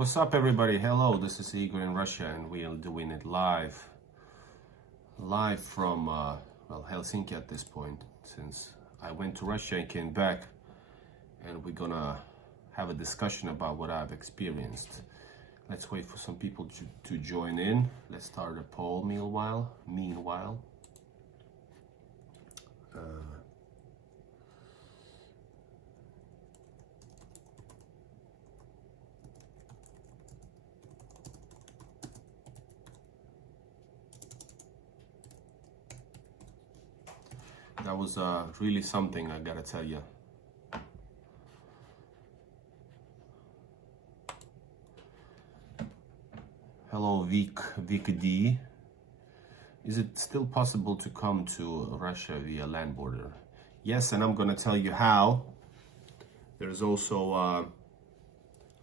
What's up, everybody? Hello, this is Igor in Russia, and we are doing it live from Helsinki at this point, since I went to Russia and came back, and we're gonna have a discussion about what I've experienced. Let's wait for some people to join in. Let's start a poll meanwhile. That was really something, I gotta tell you. Hello, Vic D. Is it still possible to come to Russia via land border? Yes, and I'm gonna tell you how. There's also,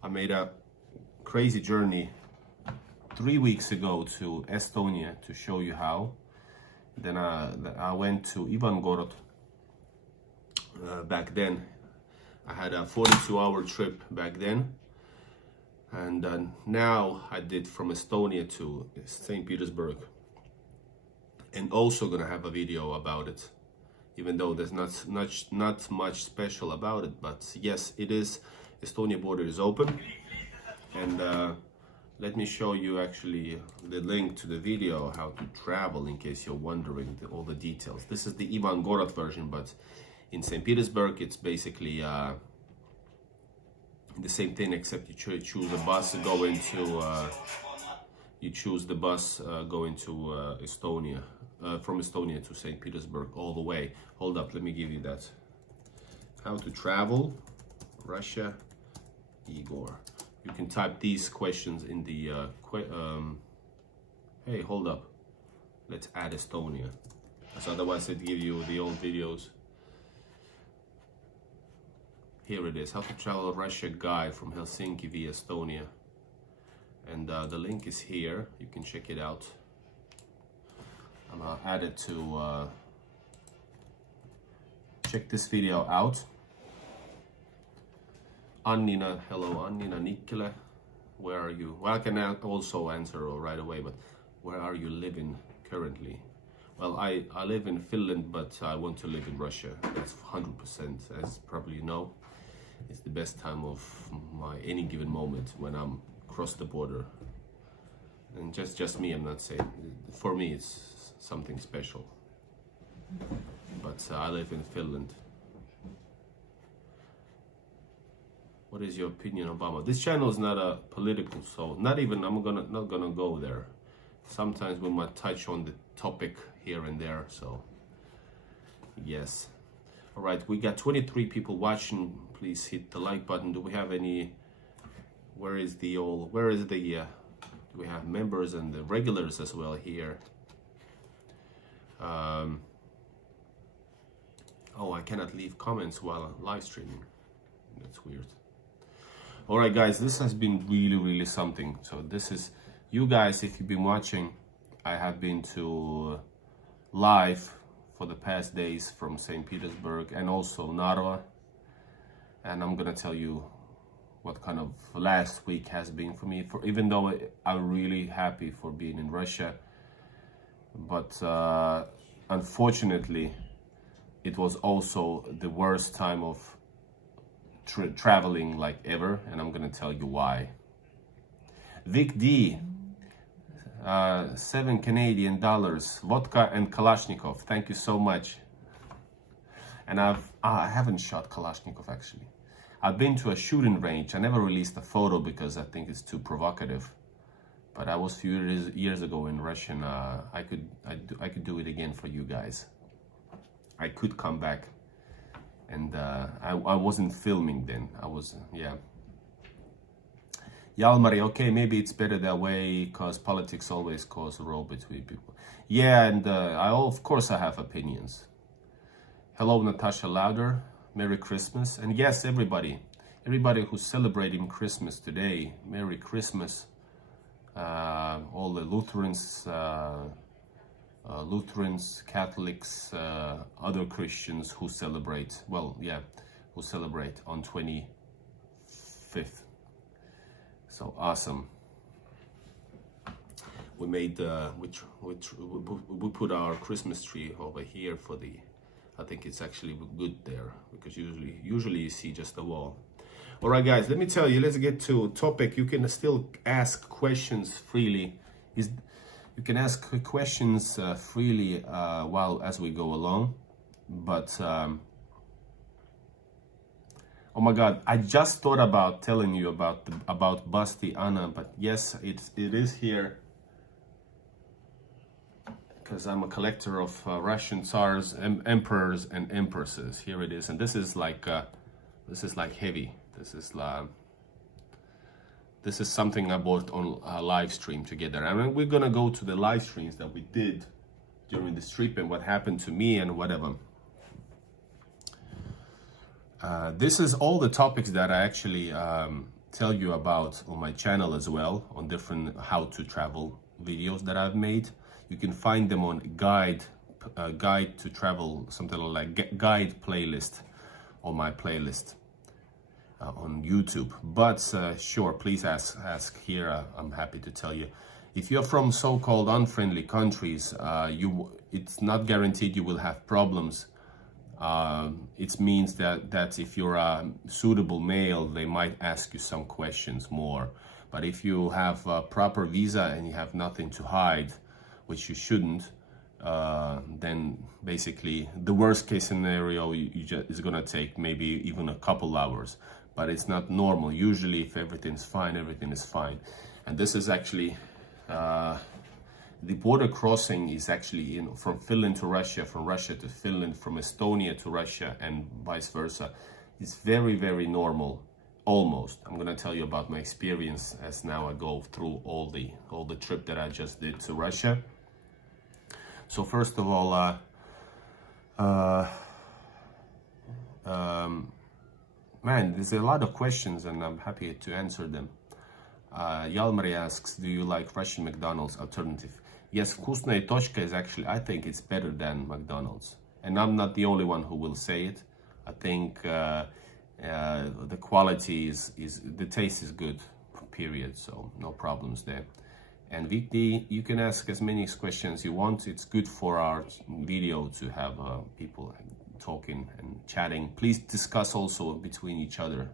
I made a crazy journey 3 weeks ago to Estonia to show you how. Then I went to Ivangorod. Back then, I had a 42-hour trip back then. And now I did from Estonia to St. Petersburg. And also gonna have a video about it, even though there's not much special about it. But yes, it is. Estonia border is open. And let me show you actually the link to the video, how to travel, in case you're wondering all the details. This is the Ivangorod version, but in St. Petersburg, it's basically the same thing, except you choose a bus going to Estonia, from Estonia to St. Petersburg all the way. Hold up, let me give you that. How to travel Russia, Igor. You can type these questions in the hey, hold up, let's add Estonia, because otherwise it'd give you the old videos. Here it is, how to travel Russia guide from Helsinki via Estonia, and the link is here. You can check it out. I'm gonna add it to check this video out. Annina, hello, Annina Nikkele, where are you? Well, I can also answer right away, but where are you living currently? Well, I live in Finland, but I want to live in Russia. That's 100%, as probably you know. It's the best time of any given moment when I'm across the border. And just me, I'm not saying. For me, it's something special. But I live in Finland. What is your opinion on Obama? This channel is not a political, so not gonna go there. Sometimes we might touch on the topic here and there, so yes. All right, we got 23 people watching. Please hit the like button. Do we have any? Do we have members and the regulars as well here? Oh, I cannot leave comments while live streaming. That's weird. All right, guys, this has been really something. So this is, you guys, if you've been watching, I have been to live for the past days from St. Petersburg and also Narva. And I'm gonna tell you what kind of last week has been for me. Even though I'm really happy for being in Russia, but unfortunately, it was also the worst time of traveling like ever, and I'm gonna tell you why. Vic D, 7 Canadian dollars, vodka and Kalashnikov. Thank you so much. And I haven't shot Kalashnikov actually. I've been to a shooting range. I never released a photo because I think it's too provocative. But I was a few years ago in Russia, and I could do it again for you guys. I could come back. And I wasn't filming then. I was, yeah. Yalmari, okay, maybe it's better that way, because politics always cause a row between people. Yeah, and of course I have opinions. Hello, Natasha Lauder. Merry Christmas. And yes, everybody who's celebrating Christmas today, Merry Christmas. All the Lutherans, Catholics, other Christians who celebrate, who celebrate on 25th. So awesome. We made we put our Christmas tree over here for the, I think it's actually good there, because usually you see just the wall. All right, guys, let me tell you, let's get to topic. You can still ask questions freely. You can ask questions freely while as we go along. But oh my God, I just thought about telling you about Basti Anna, but yes, it is here, because I'm a collector of Russian tsars, emperors, and empresses. Here it is, and this is like heavy. This is something I bought on a live stream together. I mean, we're gonna go to the live streams that we did during this trip and what happened to me and whatever. This is all the topics that I actually tell you about on my channel as well, on different how to travel videos that I've made. You can find them on guide to travel, something like guide playlist, on my playlist on YouTube. But sure, please ask here. I'm happy to tell you. If you're from so-called unfriendly countries, it's not guaranteed you will have problems. It means that if you're a suitable male, they might ask you some questions more. But if you have a proper visa and you have nothing to hide, which you shouldn't, then basically the worst case scenario is gonna take maybe even a couple hours. But it's not normal. Usually if everything's fine, everything is fine. And this is actually the border crossing is actually from Finland to Russia, from Russia to Finland, from Estonia to Russia, and vice versa. It's very, very normal, almost. I'm gonna tell you about my experience as now I go through all the trip that I just did to Russia. So first of all, man, there's a lot of questions and I'm happy to answer them. Yalmari asks, do you like Russian McDonald's alternative? Yes, Vkusnaya Tochka is actually, I think it's better than McDonald's. And I'm not the only one who will say it. I think the quality the taste is good, period. So no problems there. And Vikti, you can ask as many questions you want. It's good for our video to have people talking and chatting. Please discuss also between each other.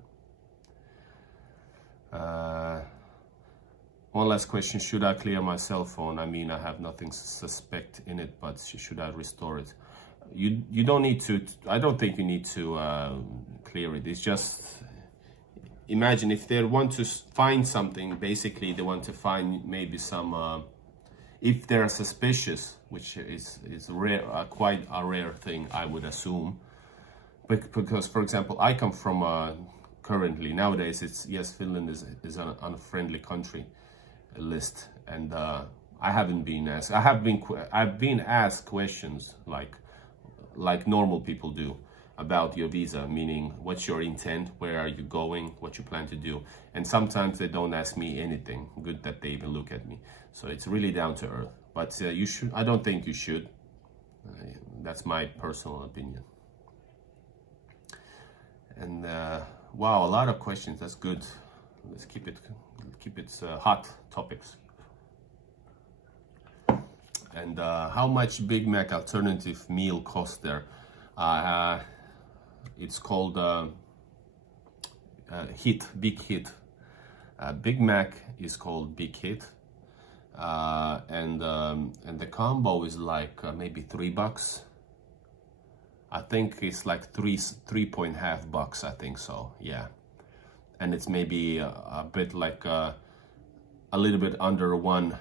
One last question, should I clear my cell phone? I mean, I have nothing suspect in it, but should I restore it? You don't need to, I don't think you need to clear it. It's just, imagine if they want to find something, basically they want to find maybe some, if they're suspicious, which is rare, quite a rare thing, I would assume. Because, for example, I come from, currently, nowadays, yes, Finland is an unfriendly country list, and I haven't been asked. I've been asked questions like normal people do about your visa, meaning what's your intent, where are you going, what you plan to do, and sometimes they don't ask me anything. Good that they even look at me. So it's really down to earth. But you should. I don't think you should. That's my personal opinion. And wow, a lot of questions. That's good. Let's keep it hot topics. And how much Big Mac alternative meal cost there? It's called Big Hit. Big Mac is called Big Hit, and the combo is like maybe $3. I think it's like $3.5. I think so. Yeah. And it's maybe a bit like a little bit under €1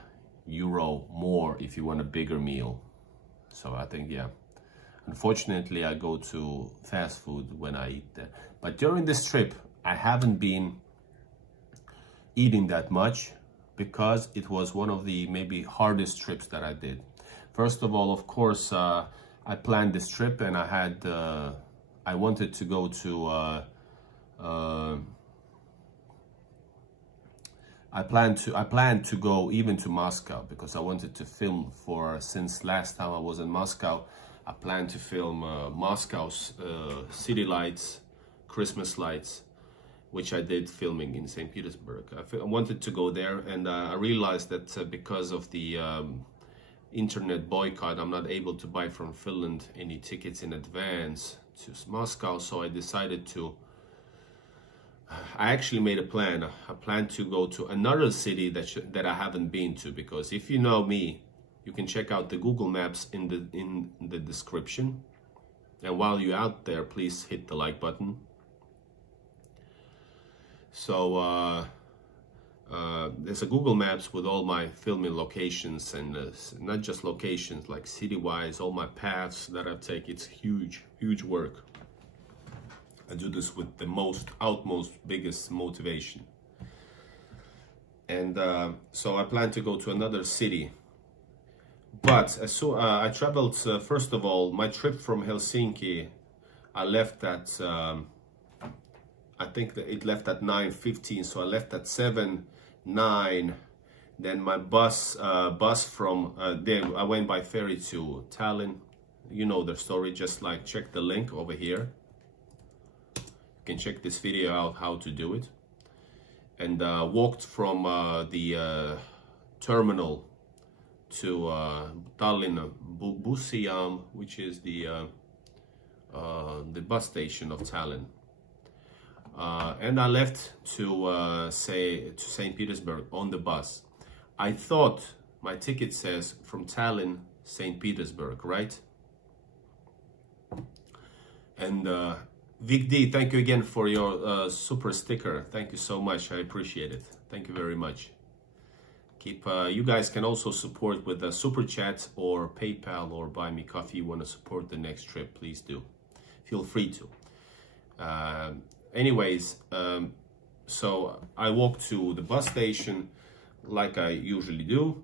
more if you want a bigger meal. So I think, yeah. Unfortunately, I go to fast food when I eat there. But during this trip, I haven't been eating that much because it was one of the maybe hardest trips that I did. First of all, of course, I planned this trip and I wanted to go to I planned to go even to Moscow because I wanted to film since last time I was in Moscow. I planned to film Moscow's city lights, Christmas lights, which I did filming in St. Petersburg. I wanted to go there, and I realized that because of the internet boycott, I'm not able to buy from Finland any tickets in advance to Moscow, so I decided to I actually made a plan. I plan to go to another city that I haven't been to, because if you know me, you can check out the Google Maps in the description. And while you're out there, please hit the like button. So there's a Google Maps with all my filming locations, and not just locations, like city-wise, all my paths that I've taken. It's huge work. I do this with the utmost biggest motivation. And so I plan to go to another city. But I traveled, first of all, my trip from Helsinki, I left at, I think that it left at 9:15, so I left at 7, 9. Then my bus from there, I went by ferry to Tallinn. You know the story, just like check the link over here. You can check this video out how to do it. And walked from the terminal to Tallinn Bussijaam, which is the bus station of Tallinn. And I left to St. Petersburg on the bus. I thought my ticket says from Tallinn, St. Petersburg, right? And Vic D, thank you again for your super sticker. Thank you so much. I appreciate it. Thank you very much. Keep. You guys can also support with a super chat or PayPal or buy me coffee. You want to support the next trip? Please do. Feel free to. Anyways, so I walked to the bus station like I usually do,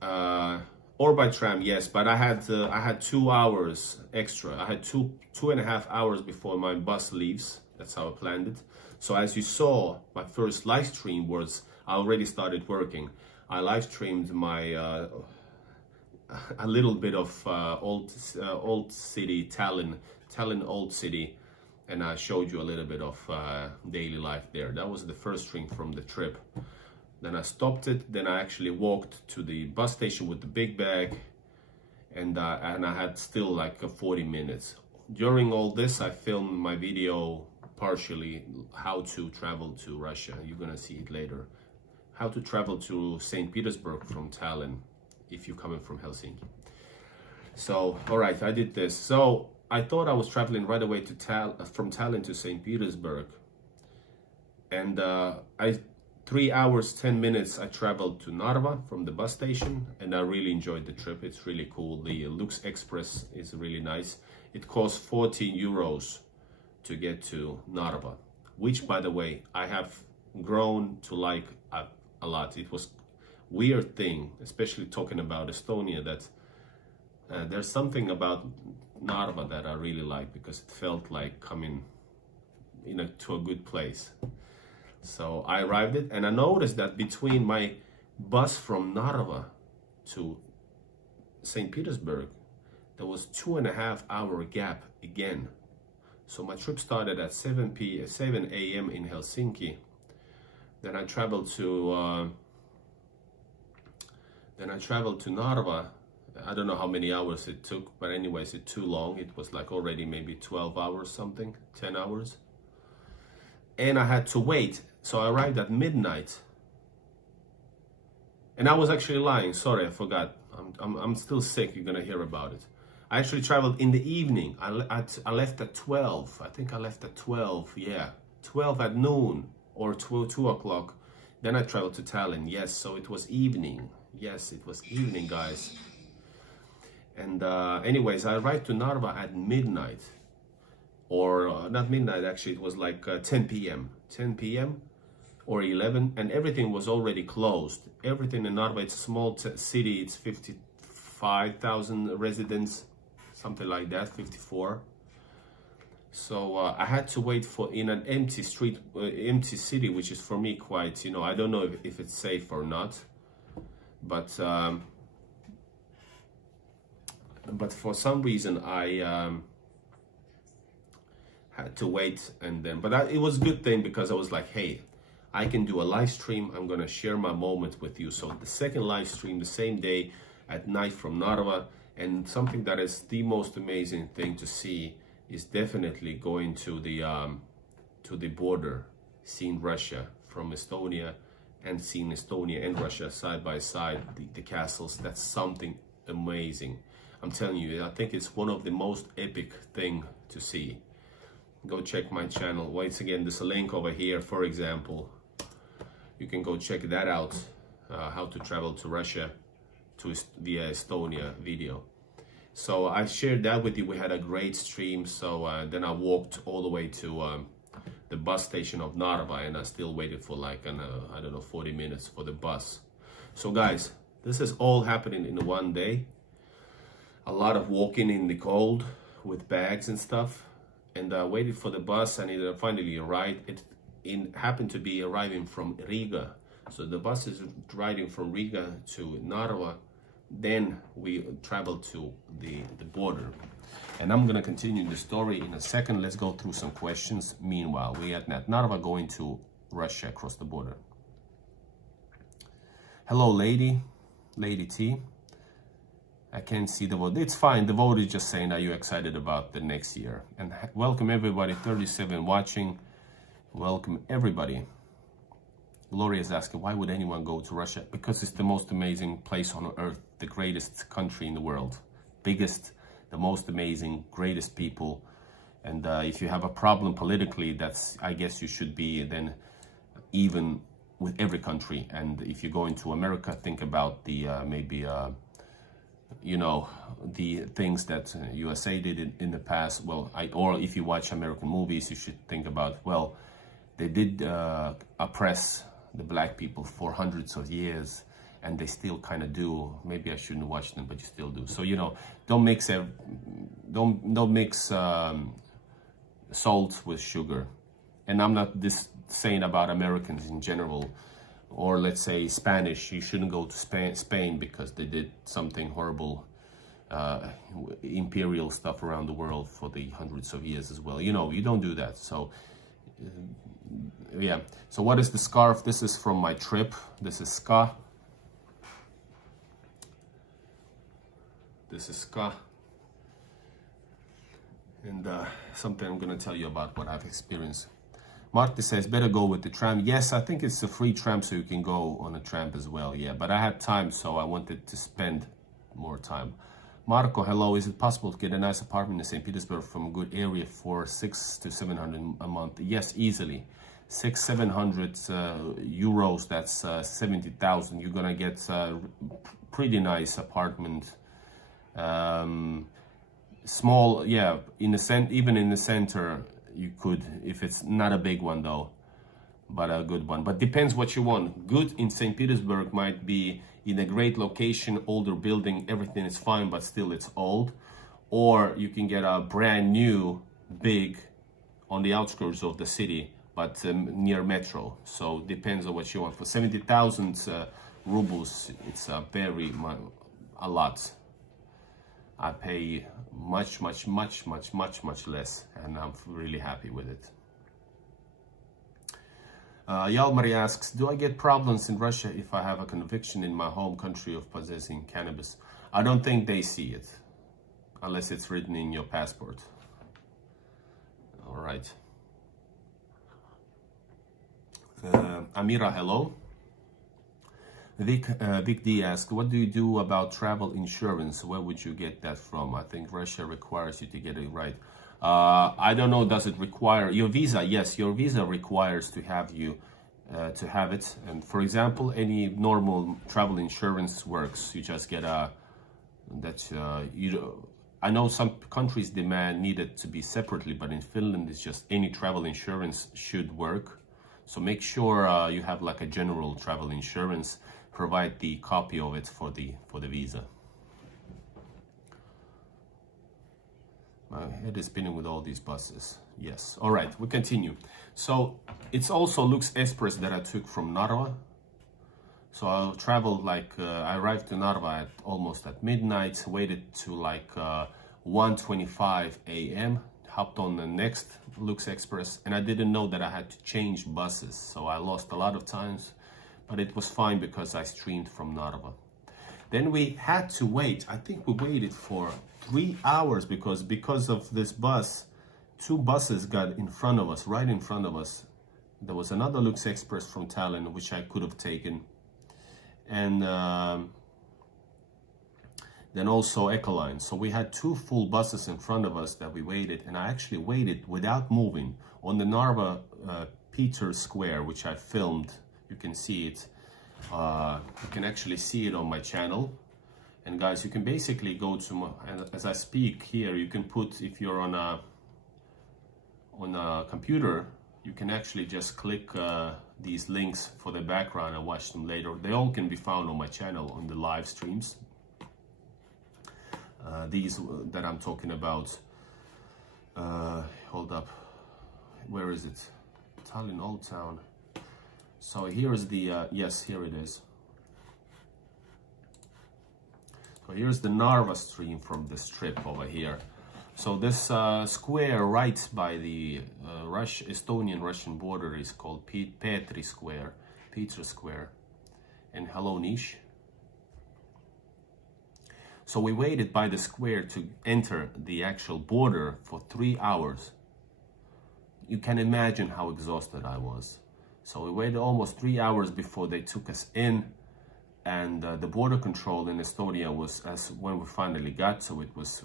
or by tram, yes. But I had 2 hours extra. I had two and a half hours before my bus leaves. That's how I planned it. So as you saw, my first live stream was I already started working. I live streamed my a little bit of old city Tallinn old city. And I showed you a little bit of daily life there. That was the first stream from the trip. Then I stopped it. Then I actually walked to the bus station with the big bag, and I had still like 40 minutes. During all this, I filmed my video partially how to travel to Russia. You're gonna see it later. How to travel to St. Petersburg from Tallinn if you're coming from Helsinki. So, all right, I did this. So I thought I was traveling right away to from Tallinn to St. Petersburg, and 3 hours 10 minutes I traveled to Narva from the bus station, and I really enjoyed the trip. It's really cool. The Lux Express is really nice. It costs 14 euros to get to Narva, which, by the way, I have grown to like a lot. It was weird thing, especially talking about Estonia, that there's something about Narva that I really like, because it felt like coming to a good place. So I arrived it, and I noticed that between my bus from Narva to St. Petersburg, there was 2.5 hour gap again. So my trip started at 7 a.m. in Helsinki. Then I traveled to Narva. I don't know how many hours it took, but anyways, it's too long. It was like already maybe 12 hours something, 10 hours. And I had to wait. So I arrived at midnight. And I was actually lying. Sorry, I forgot. I'm still sick. You're gonna hear about it. I actually traveled in the evening. I left at 12. I think I left at 12. Yeah, 12 at noon or 2 o'clock. Then I traveled to Tallinn. Yes, so it was evening. Yes, it was evening, guys. And anyways, I arrived to Narva at midnight, or not midnight, actually, it was like 10 p.m. 10 p.m. or 11, and everything was already closed. Everything in Narva, it's a small city, it's 55,000 residents, something like that, 54. So I had to wait in an empty street, empty city, which is for me quite, I don't know if it's safe or not, but for some reason I had to wait, and then, but it was a good thing because I was like, hey, I can do a live stream. I'm gonna share my moment with you. So the second live stream, the same day at night from Narva, and something that is the most amazing thing to see is definitely going to the border, seeing Russia from Estonia, and seeing Estonia and Russia side by side, the castles. That's something amazing. I'm telling you, I think it's one of the most epic thing to see. Go check my channel. Once again, there's a link over here, for example. You can go check that out, how to travel to Russia via Estonia video. So I shared that with you. We had a great stream. So then I walked all the way to the bus station of Narva, and I still waited for like, I don't know, 40 minutes for the bus. So guys, this is all happening in one day. A lot of walking in the cold with bags and stuff, and I waited for the bus, and it finally arrived. It happened to be arriving from Riga. So the bus is riding from Riga to Narva. Then we traveled to the border. And I'm gonna continue the story in a second. Let's go through some questions. Meanwhile, we at Narva going to Russia across the border. Hello, Lady T. I can't see the vote. It's fine. The vote is just saying, are you excited about the next year? And welcome everybody, 37 watching. Welcome everybody. Gloria is asking, why would anyone go to Russia? Because it's the most amazing place on earth, the greatest country in the world, biggest, the most amazing, greatest people. And if you have a problem politically, that's, I guess you should be then even with every country. And if you go into America, think about the maybe you know, the things that USA did in the past. Well, or if you watch American movies, you should think about, well, they did oppress the black people for hundreds of years, and they still kind of do. Maybe I shouldn't watch them, but you still do. So, you know, don't mix salt with sugar. And I'm not saying about Americans in general, or let's say Spanish. You shouldn't go to Spain because they did something horrible, imperial stuff around the world for the hundreds of years as well. You know, you don't do that. So yeah. So what is the scarf? This is from my trip. This is Ska. This is Ska. And something I'm going to tell you about what I've experienced. Marty says, better go with the tram. Yes, I think it's a free tram, so you can go on a tram as well. Yeah, but I had time, so I wanted to spend more time. Marco, hello. Is it possible to get a nice apartment in St. Petersburg from a good area for 600 to 700 a month? Yes, easily. 600-700 euros, that's 70,000. You're gonna get a pretty nice apartment. Small, yeah, even in the center, you could, if it's not a big one though, but a good one. But depends what you want. Good in St. Petersburg might be in a great location, older building, everything is fine, but still it's old. Or you can get a brand new, big, on the outskirts of the city, but near metro. So depends on what you want. For 70,000 rubles, it's a lot. I pay much less, and I'm really happy with it. Yalmari asks, do I get problems in Russia if I have a conviction in my home country of possessing cannabis? I don't think they see it, unless it's written in your passport. All right. Amira, hello. Vic D asked, what do you do about travel insurance? Where would you get that from? I think Russia requires you to get it right. I don't know, does it require your visa? Yes, your visa requires to have you to have it. And for example, any normal travel insurance works. You just get a I know some countries need it to be separately, but in Finland it's just any travel insurance should work. So make sure you have like a general travel insurance. Provide the copy of it for the visa. My head is spinning with all these buses. Yes. All right, we continue. So it's also Lux Express that I took from Narva. So I traveled I arrived to Narva almost at midnight, waited to 1:25 a.m., hopped on the next Lux Express, and I didn't know that I had to change buses, so I lost a lot of times, but it was fine because I streamed from Narva. Then we had to wait. I think we waited for 3 hours because of this bus. 2 buses got in front of us, right in front of us. There was another Lux Express from Tallinn, which I could have taken. And then also Ecoline. So we had 2 full buses in front of us that we waited. And I actually waited without moving on the Narva Peter Square, which I filmed. You can see it. You can actually see it on my channel. And guys, you can basically go to my, as I speak here, you can put, if you're on a computer, you can actually just click these links for the background and watch them later. They all can be found on my channel on the live streams. These that I'm talking about. Hold up, where is it? Tallinn Old Town. So here's the, yes, here it is. So here's the Narva stream from this trip over here. So this square right by the Estonian-Russian border is called Petri Square, Peter Square. And hello, Nish. So we waited by the square to enter the actual border for 3 hours. You can imagine how exhausted I was. So we waited almost 3 hours before they took us in, and the border control in Estonia was as when we finally got, so it was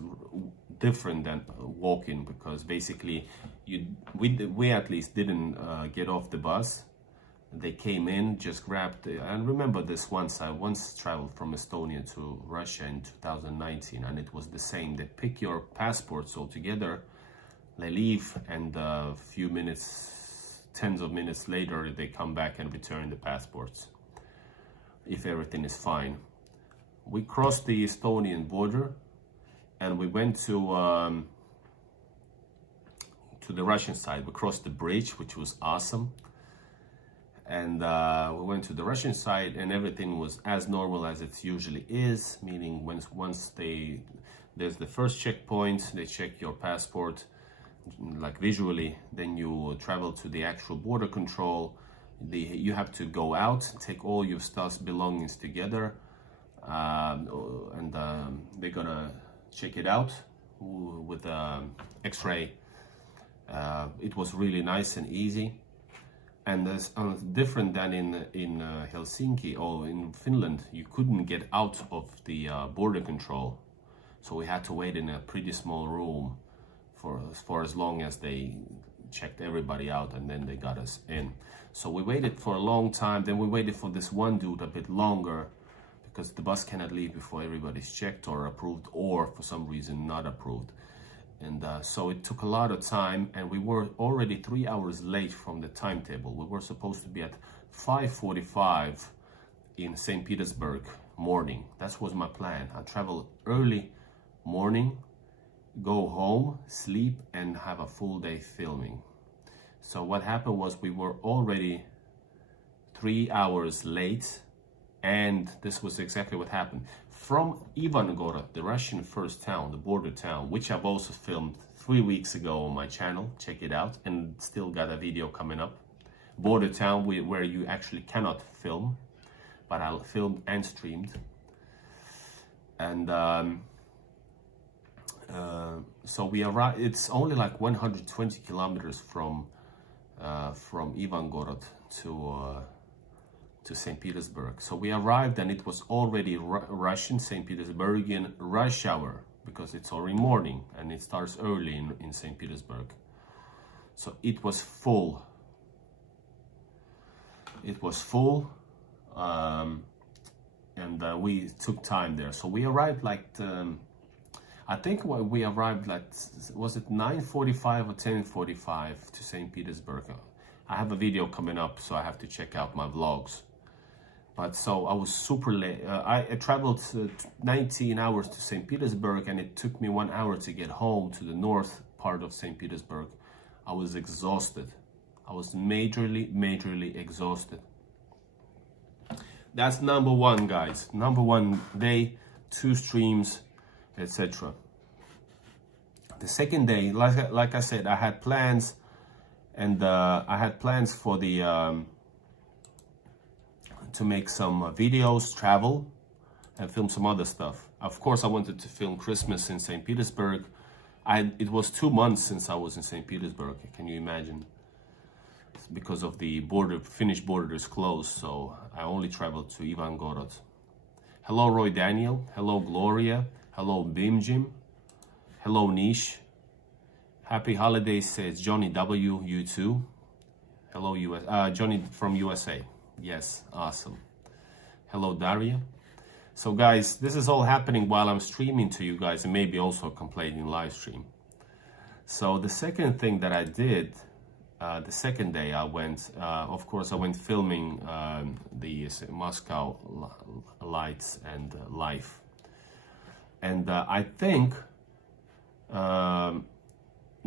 different than walking, because basically we at least didn't get off the bus. They came in, just grabbed and remember this once, I once traveled from Estonia to Russia in 2019, and it was the same. They pick your passports all together, they leave, and a few minutes, tens of minutes later, they come back and return the passports, if everything is fine. We crossed the Estonian border, and we went to the Russian side. We crossed the bridge, which was awesome. And we went to the Russian side, and everything was as normal as it usually is, meaning once there's the first checkpoint, they check your passport, like visually, then you travel to the actual border control. You have to go out, take all your stuff's belongings together, and they're gonna check it out with X-ray. It was really nice and easy, and it's different than in Helsinki or in Finland. You couldn't get out of the border control, so we had to wait in a pretty small room for as long as they checked everybody out, and then they got us in. So we waited for a long time. Then we waited for this one dude a bit longer, because the bus cannot leave before everybody's checked or approved, or for some reason not approved. And so it took a lot of time, and we were already 3 hours late from the timetable. We were supposed to be at 5:45 in St. Petersburg morning. That was my plan. I travel early morning, go home, sleep, and have a full day filming. So what happened was we were already 3 hours late, and this was exactly what happened. From Ivangorod, the Russian first town, the border town, which I've also filmed 3 weeks ago on my channel, check it out, and still got a video coming up. Border town where you actually cannot film, but I filmed and streamed. And so we arrived. It's only like 120 kilometers from Ivangorod to St. Petersburg. So we arrived, and it was already Russian St. Petersburgian rush hour, because it's already morning and it starts early in St. Petersburg. So it was full. It was full, and we took time there. So we arrived like I think we arrived like, was it 9:45 or 10:45 to St. Petersburg? I have a video coming up, so I have to check out my vlogs. But so I was super late. I traveled 19 hours to St. Petersburg, and it took me 1 hour to get home to the north part of St. Petersburg. I was exhausted. I was majorly exhausted. That's number one, guys. Number one day, 2 streams, etc. The second day, like I said, I had plans, and I had plans for the to make some videos, travel, and film some other stuff. Of course, I wanted to film Christmas in St. Petersburg. It was 2 months since I was in St. Petersburg. Can you imagine? Because of the border, Finnish border is closed, so I only traveled to Ivangorod. Hello, Roy Daniel. Hello, Gloria. Hello, Bim Jim. Hello, Nish. Happy holidays, says Johnny W. You too. Hello, Johnny from USA. Yes, awesome. Hello, Daria. So guys, this is all happening while I'm streaming to you guys, and maybe also completing live stream. So the second thing that I did, the second day I went, of course, I went filming the Moscow lights and life. And I think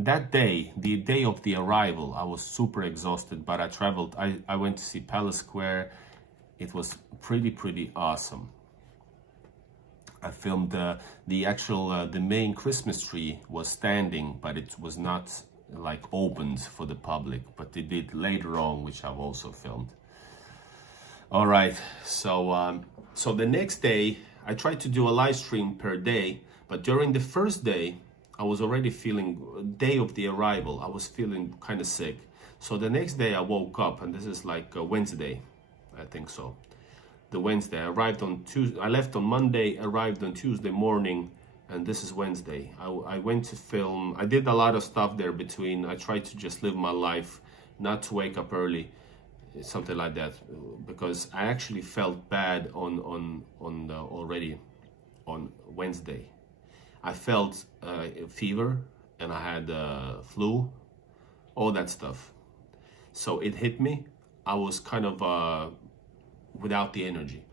that day, the day of the arrival, I was super exhausted, but I traveled, I went to see Palace Square. It was pretty awesome. I filmed the actual, the main Christmas tree was standing, but it was not like opened for the public, but they did later on, which I've also filmed. All right, so so the next day, I tried to do a live stream per day, but during the first day, I was already feeling, day of the arrival, I was feeling kind of sick. So the next day I woke up, and this is like Wednesday, I think so. The Wednesday, I arrived on Tuesday, I left on Monday, arrived on Tuesday morning, and this is Wednesday. I went to film, I did a lot of stuff there between, I tried to just live my life, not to wake up early, something like that, because I actually felt bad already on Wednesday. I felt fever, and I had flu, all that stuff. So it hit me. I was kind of without the energy.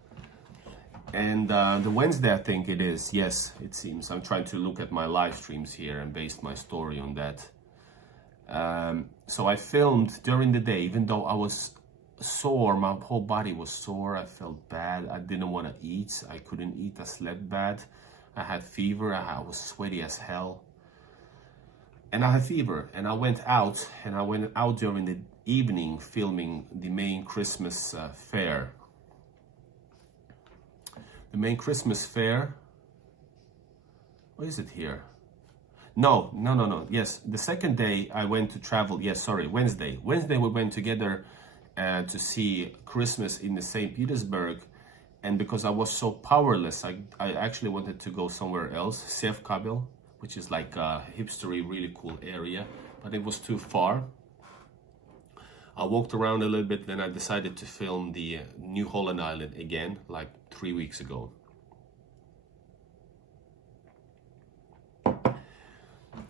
And the Wednesday, I think it is, yes, it seems. I'm trying to look at my live streams here and base my story on that. So I filmed during the day, even though I was sore, my whole body was sore, I felt bad, I didn't want to eat, I couldn't eat, I slept bad, I had fever, I was sweaty as hell. And I had fever, and I went out during the evening filming the main Christmas fair. The main Christmas fair, what is it here? No. Yes, the second day I went to travel, yes, sorry, Wednesday. Wednesday we went together to see Christmas in the St. Petersburg, and because I was so powerless, I actually wanted to go somewhere else, Sevkabil, which is like a hipstery, really cool area, but it was too far. I walked around a little bit, then I decided to film the New Holland Island again, like 3 weeks ago.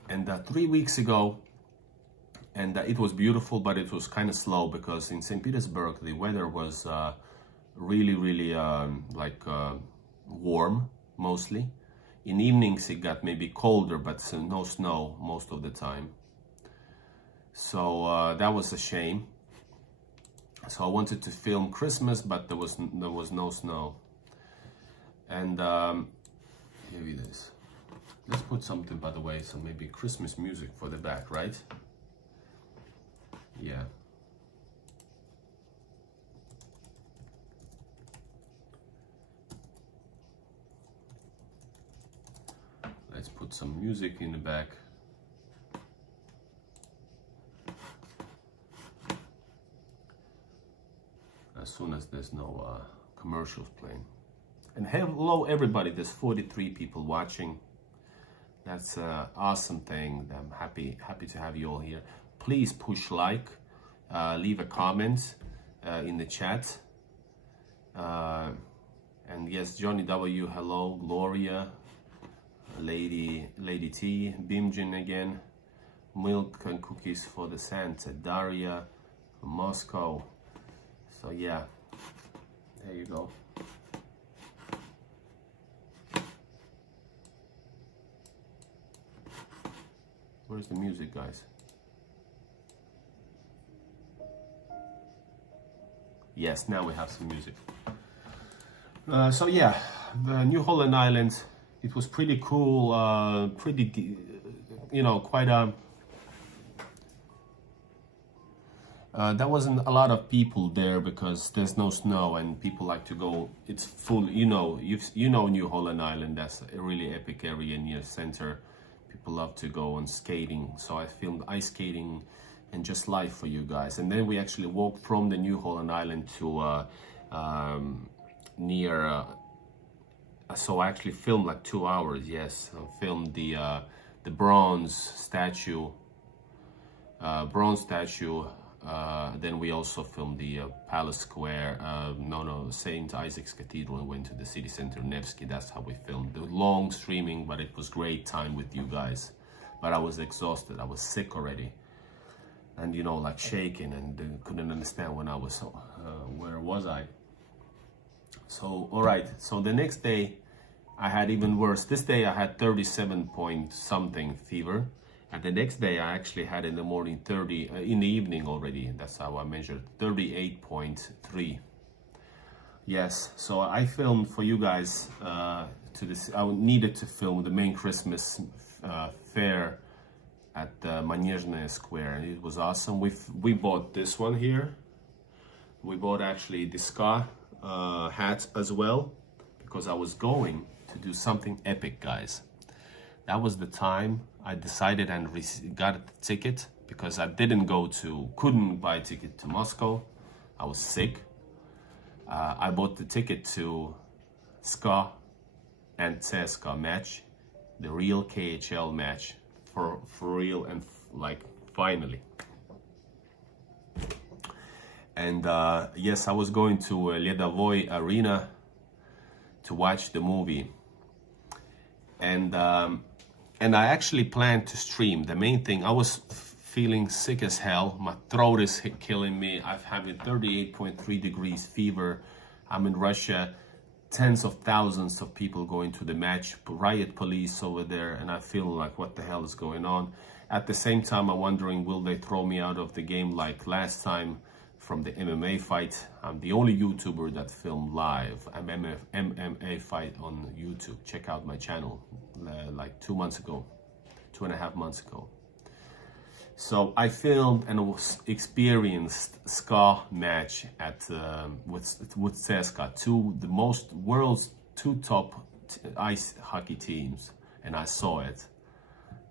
And 3 weeks ago, and it was beautiful, but it was kind of slow, because in St. Petersburg, the weather was really warm, mostly. In evenings, it got maybe colder, but no snow most of the time. So that was a shame. So I wanted to film Christmas, but there was no snow. And here it is. Let's put something, by the way, some maybe Christmas music for the back, right? Yeah. Let's put some music in the back. As soon as there's no commercials playing. And hello everybody, there's 43 people watching. That's an awesome thing. I'm happy to have you all here. Please push like, leave a comment in the chat. And yes, Johnny W, hello, Gloria, Lady T, Bimjin again, milk and cookies for the Santa, Daria from Moscow. So yeah, there you go. Where's the music, guys? Yes, now we have some music. So yeah, the New Holland Island, it was pretty cool, you know, quite a there wasn't a lot of people there because there's no snow and people like to go. It's full, you know, you know New Holland Island. That's a really epic area near center. People love to go on skating, so I filmed ice skating and just live for you guys. And then we actually walked from the New Holland Island to near. So I actually filmed like 2 hours. Yes, I filmed the bronze statue. Then we also filmed the Palace Square, St. Isaac's Cathedral, and went to the city center, Nevsky. That's how we filmed. The long streaming, but it was great time with you guys. But I was exhausted. I was sick already. And, you know, like shaking and couldn't understand when I was, where was I? So, all right. So the next day, I had even worse. This day I had 37 point something fever. And the next day I actually had in the morning 30, in the evening already, that's how I measured, 38.3. Yes, so I filmed for you guys to this. I needed to film the main Christmas fair at the Manezhny Square, and it was awesome. We bought this one here. We bought actually the ska hat as well, because I was going to do something epic, guys. That was the time I decided and got a ticket, because I couldn't buy a ticket to Moscow. I was sick. I bought the ticket to ska and CSKA match, the real KHL match, for real and like finally. And yes, I was going to Ledavoy Arena to watch the movie. And I actually planned to stream. The main thing, I was feeling sick as hell. My throat is killing me. I'm having 38.3 degrees fever. I'm in Russia. Tens of thousands of people going to the match. Riot police over there. And I feel like, what the hell is going on? At the same time, I'm wondering, will they throw me out of the game like last time from the MMA fight? I'm the only YouTuber that filmed live MMA fight on YouTube. Check out my channel like 2.5 months ago. So I filmed and was experienced ska match at with CSKA, world's two top ice hockey teams, and I saw it.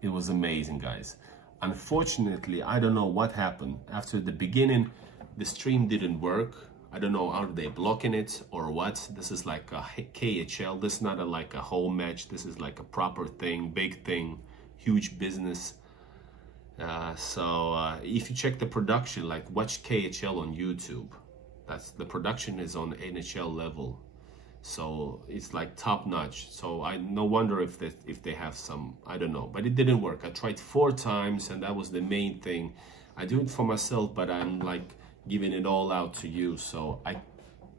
It was amazing, guys. Unfortunately, I don't know what happened after the beginning. The stream didn't work. I don't know, are they blocking it or what? This is like a KHL. This is not like a home match. This is like a proper thing, big thing, huge business. So if you check the production, like watch KHL on YouTube, the production is on NHL level. So it's like top notch. So no wonder if they have some, I don't know, but it didn't work. I tried 4 times and that was the main thing. I do it for myself, but I'm like giving it all out to you, so I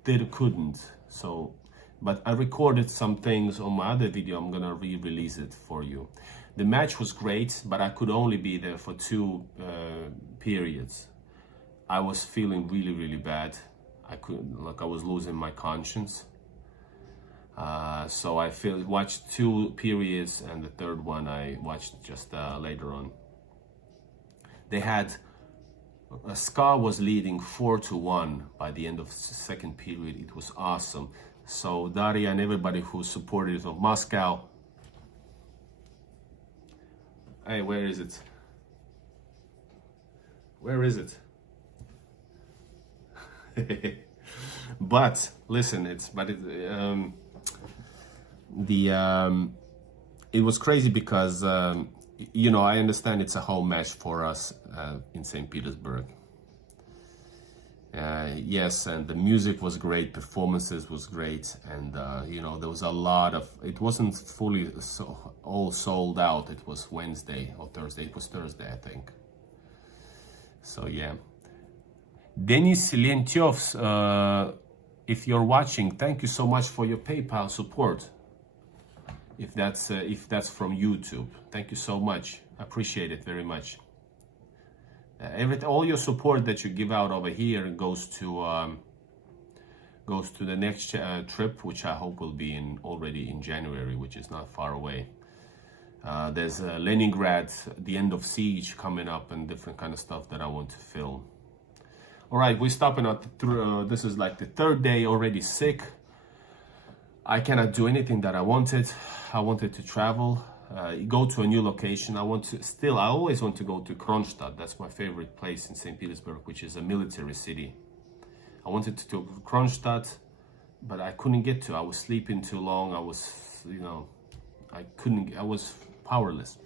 couldn't. So, but I recorded some things on my other video. I'm gonna re-release it for you. The match was great, but I could only be there for 2 periods. I was feeling really, really bad. I was losing my conscience. So I watched 2 periods, and the third one I watched just later on. They had ska was leading 4-1 by the end of the second period. It was awesome. So Daria and everybody who supported it of Moscow. Hey, where is it? Where is it? But listen, it was crazy because you know, I understand it's a home match for us in St. Petersburg. Yes, and the music was great, performances was great, and you know, there was a lot of, it wasn't fully all sold out. It was Wednesday or Thursday. It was Thursday, I think. So yeah. Denis Lentyov, if you're watching, thank you so much for your PayPal support. If that's from YouTube, thank you so much. I appreciate it very much. All your support that you give out over here goes to the next trip, which I hope will be already in January, which is not far away. There's Leningrad, the end of siege coming up, and different kind of stuff that I want to film. All right, we're stopping at this is like the third day already sick. I cannot do anything that I wanted. I wanted to travel, go to a new location. I always want to go to Kronstadt. That's my favorite place in St. Petersburg, which is a military city. I wanted to go to Kronstadt, but I couldn't get to. I was sleeping too long. I was, I was powerless.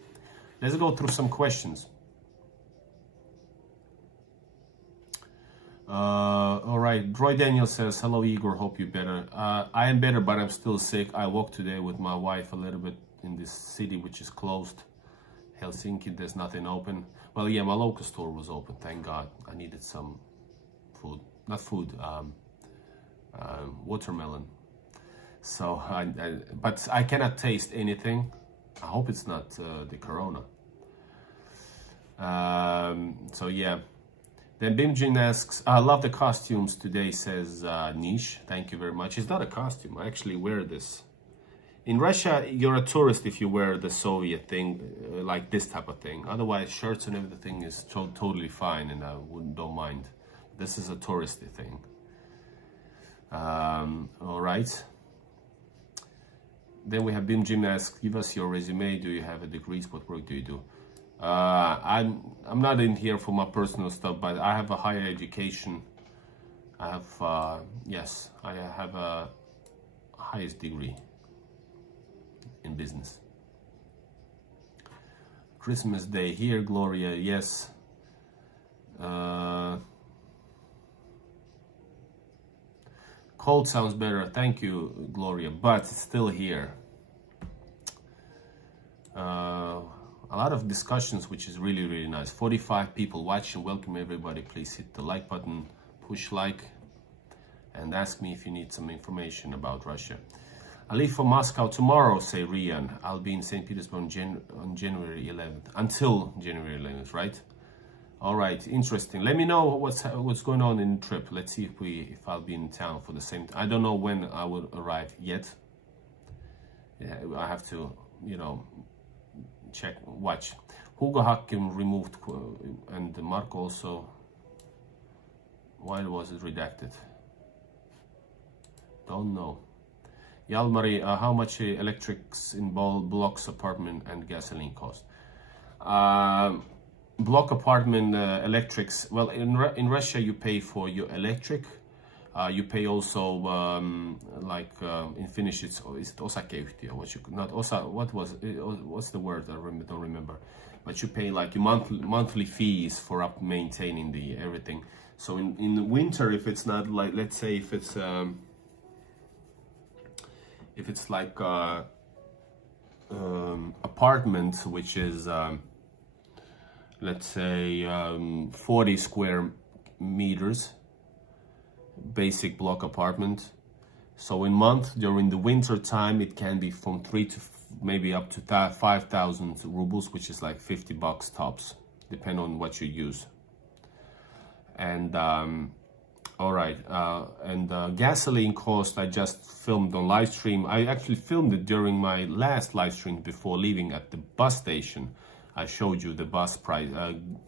Let's go through some questions. All right, Roy Daniel says, hello Igor, hope you're better. I am better, but I'm still sick. I walked today with my wife a little bit in this city which is closed. Helsinki, there's nothing open. Well, yeah, my local store was open, thank God. I needed some food, not food, watermelon. So, but I cannot taste anything. I hope it's not the corona. So yeah. Then Bimjin asks, I love the costumes today, says Nish. Thank you very much. It's not a costume. I actually wear this. In Russia, you're a tourist if you wear the Soviet thing, like this type of thing. Otherwise, shirts and everything is totally fine, and I don't mind. This is a touristy thing. All right. Then we have Bimjin asks, give us your resume. Do you have a degree? What work do you do? I'm not in here for my personal stuff, but I have a higher education. I have yes, I have a highest degree in business. Christmas Day here, Gloria. Yes. Cold sounds better. Thank you, Gloria, but it's still here. A lot of discussions, which is really, really nice. 45 people watching. Welcome everybody. Please hit the like button, push like, and ask me if you need some information about Russia. I leave for Moscow tomorrow, say Rian. I'll be in St. Petersburg on January 11th. Until January 11th, right? All right, interesting. Let me know what's going on in the trip. Let's see if I'll be in town for the same time. I don't know when I will arrive yet. Yeah, I have to, watch. Hugo Hakim removed, and Mark also. Why was it redacted? Don't know. Yalmari, how much electrics in blocks apartment and gasoline cost? Block apartment electrics. Well, in Russia you pay for your electric. You pay also in Finnish it's osakeyhtiö. What's the word? I don't remember. But you pay like your monthly fees for maintaining the everything. So in the winter, if it's not like, let's say if it's like apartment which is let's say 40 square meters, basic block apartment. So in month during the winter time it can be from 3 to maybe up to 5,000 rubles, which is like $50 tops, depending on what you use. And all right, and gasoline cost I just filmed on live stream. I actually filmed it during my last live stream before leaving at the bus station. I showed you the bus price,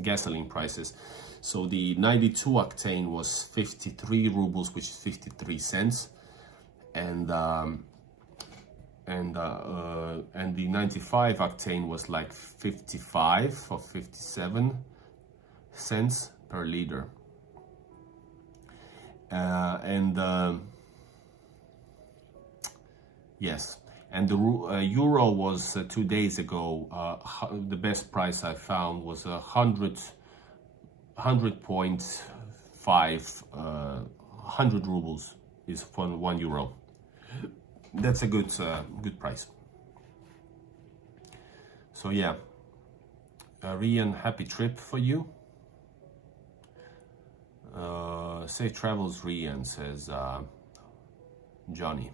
gasoline prices. So the 92 octane was 53 rubles, which is 53 cents, and the 95 octane was like 55 or 57 cents per liter. Yes, and the euro was 2 days ago. The best price I found was 100 rubles is for €1. That's a good price. So yeah, Rian, happy trip for you. Safe travels, Rian, says Johnny.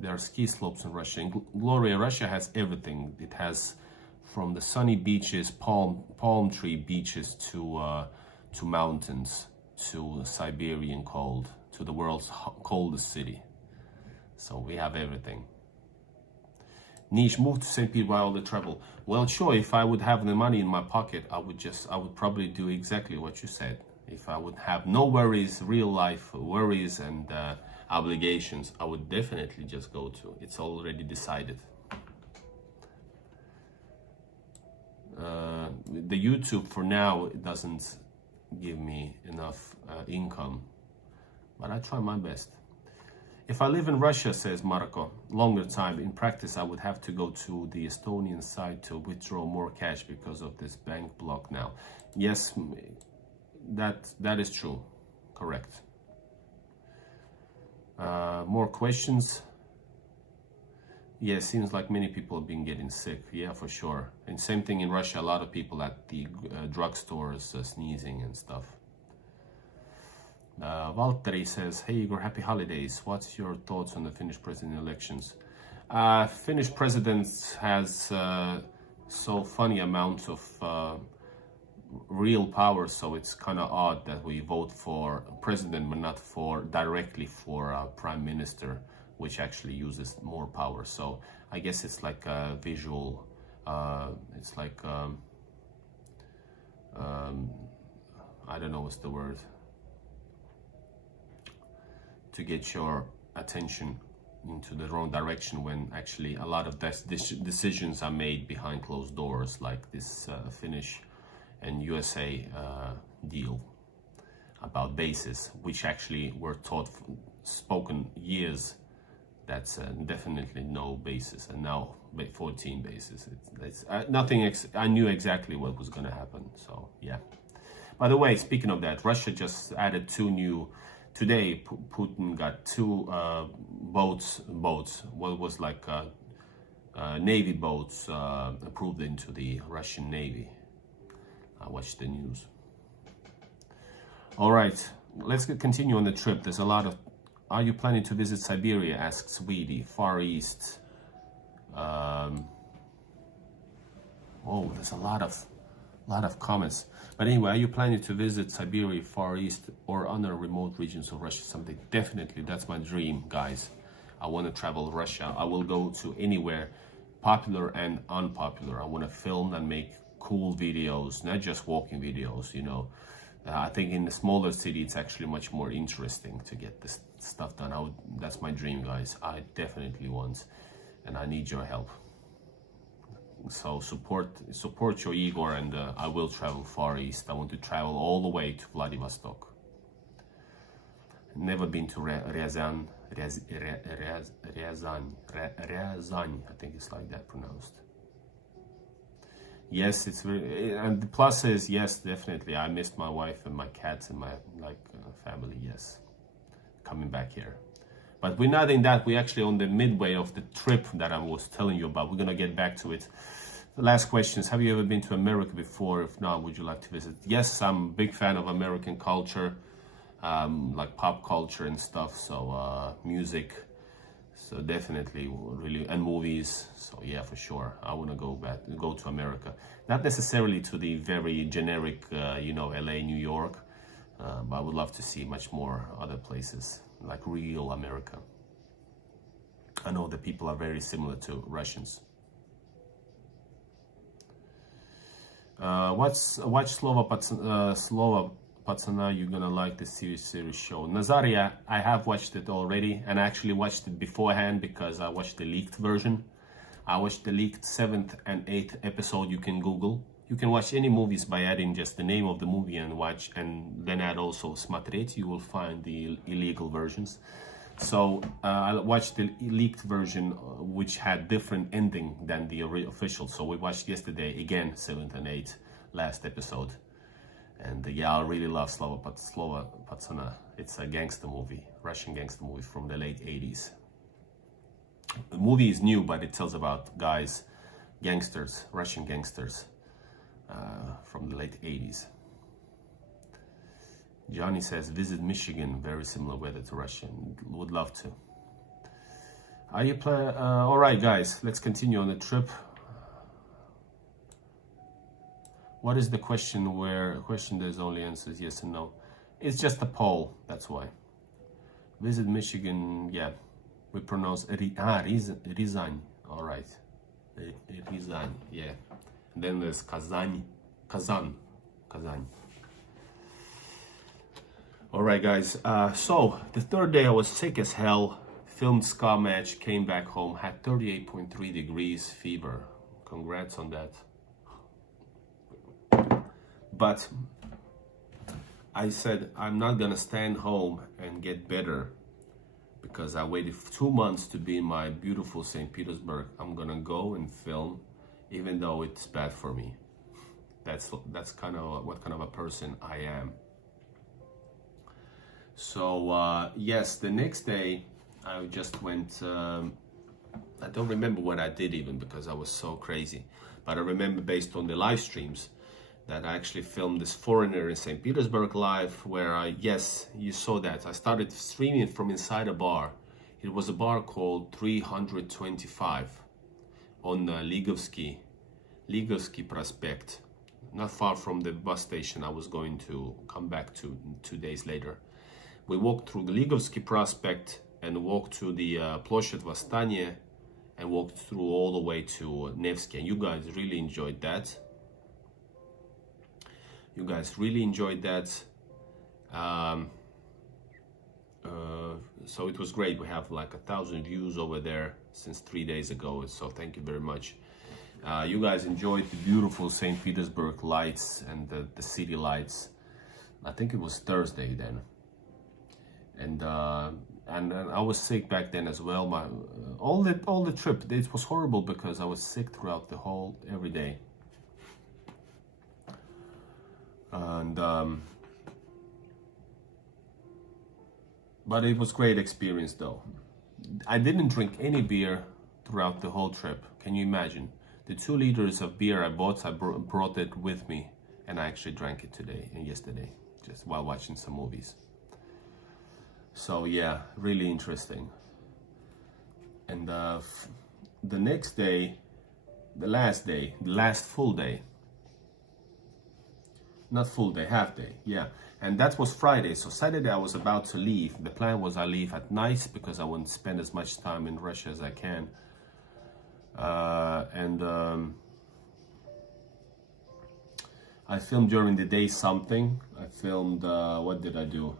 There are ski slopes in Russia. In Gloria, Russia has everything. It has from the sunny beaches, palm tree beaches to mountains, to Siberian cold, to the world's coldest city. So we have everything. Niche, move to St. Pete, why all the trouble? Well, sure, if I would have the money in my pocket, I would probably do exactly what you said. If I would have no worries, real life worries and obligations, I would definitely just go to. It's already decided. The YouTube for now, it doesn't give me enough income, but I try my best. If I live in Russia, says Marco, longer time, in practice I would have to go to the Estonian side to withdraw more cash because of this bank block now. Yes, that is true, correct. More questions? Yeah, seems like many people have been getting sick. Yeah, for sure. And same thing in Russia, a lot of people at the drugstores sneezing and stuff. Valtteri says, hey Igor, happy holidays. What's your thoughts on the Finnish president elections? Finnish president has so funny amount of real power, so it's kind of odd that we vote for president but not directly for prime minister, which actually uses more power. So I guess it's like a visual, it's like I don't know what's the word, to get your attention into the wrong direction when actually a lot of decisions are made behind closed doors, like this Finnish and USA deal about bases, which actually were spoken years. That's definitely no basis, and now 14 bases. It's nothing. I knew exactly what was going to happen. So yeah. By the way, speaking of that, Russia just added 2 new. Today, Putin got 2 boats. What was like Navy boats approved into the Russian Navy. I watched the news. All right, let's continue on the trip. There's a lot of. Are you planning to visit Siberia? Asks Weedy. Far East. Oh, there's a lot of comments. But anyway, are you planning to visit Siberia, Far East, or other remote regions of Russia someday? Definitely, that's my dream, guys. I want to travel Russia. I will go to anywhere, popular and unpopular. I want to film and make cool videos, not just walking videos, you know. I think in the smaller city, it's actually much more interesting to get this stuff done. That's my dream, guys. I definitely want, and I need your help. So support your Igor, and I will travel Far East. I want to travel all the way to Vladivostok. Never been to Ryazan, I think it's like that pronounced. Yes, it's very, and the plus is, yes, definitely, I missed my wife and my cats and my family, yes, coming back here. But we're not in that, we're actually on the midway of the trip that I was telling you about. We're gonna get back to it. The last questions, have you ever been to America before? If not, would you like to visit? Yes, I'm a big fan of American culture, like pop culture and stuff, so music. So definitely, really, and movies. So yeah, for sure, I want to go to America. Not necessarily to the very generic, you know, LA, New York, but I would love to see much more other places, like real America. I know the people are very similar to Russians. Watch Slova Patsana, you're gonna like the series show. Nazaria, I have watched it already, and I actually watched it beforehand because I watched the leaked version. I watched the leaked 7th and 8th episode. You can Google. You can watch any movies by adding just the name of the movie and watch, and then add also смотреть. You will find the illegal versions. So I watched the leaked version, which had different ending than the official. So we watched yesterday again 7th and 8th last episode. And yeah, I really love Slova Patsana. It's a gangster movie, Russian gangster movie from the late 80s. The movie is new, but it tells about guys, gangsters, Russian gangsters from the late 80s. Johnny says, visit Michigan, very similar weather to Russia. Would love to. Are you all right, guys, let's continue on the trip. What is the question there's only answers yes and no? It's just a poll, that's why. Visit Michigan, yeah. We pronounce Rizan, all right. Rязань, yeah. And then there's Kazan. All right, guys. So the third day I was sick as hell. Filmed ska match, came back home, had 38.3 degrees fever. Congrats on that. But I said I'm not gonna stand home and get better because I waited 2 months to be in my beautiful St. Petersburg. I'm gonna go and film, even though it's bad for me. That's kind of what kind of a person I am. So yes, the next day I just went. I don't remember what I did even because I was so crazy. But I remember based on the live streams that I actually filmed this foreigner in St. Petersburg live where yes, you saw that. I started streaming from inside a bar. It was a bar called 325 on Ligovsky Prospect, not far from the bus station I was going to come back to 2 days later. We walked through the Ligovsky Prospect and walked to the Ploshchad Vostanie and walked through all the way to Nevsky. And you guys really enjoyed that. So it was great. We have like 1,000 views over there since 3 days ago. So thank you very much. You guys enjoyed the beautiful St. Petersburg lights and the city lights. I think it was Thursday then. And I was sick back then as well. All the trip, it was horrible because I was sick throughout every day. And but it was great experience though. I didn't drink any beer throughout the whole trip. Can you imagine? The 2 liters of beer I brought it with me, and I actually drank it today and yesterday, just while watching some movies. So yeah, really interesting. And the next day, the last full day, not full day, half day, yeah. And that was Friday. So Saturday I was about to leave. The plan was I leave at night because I wouldn't spend as much time in Russia as I can. I filmed during the day something. I filmed, what did I do?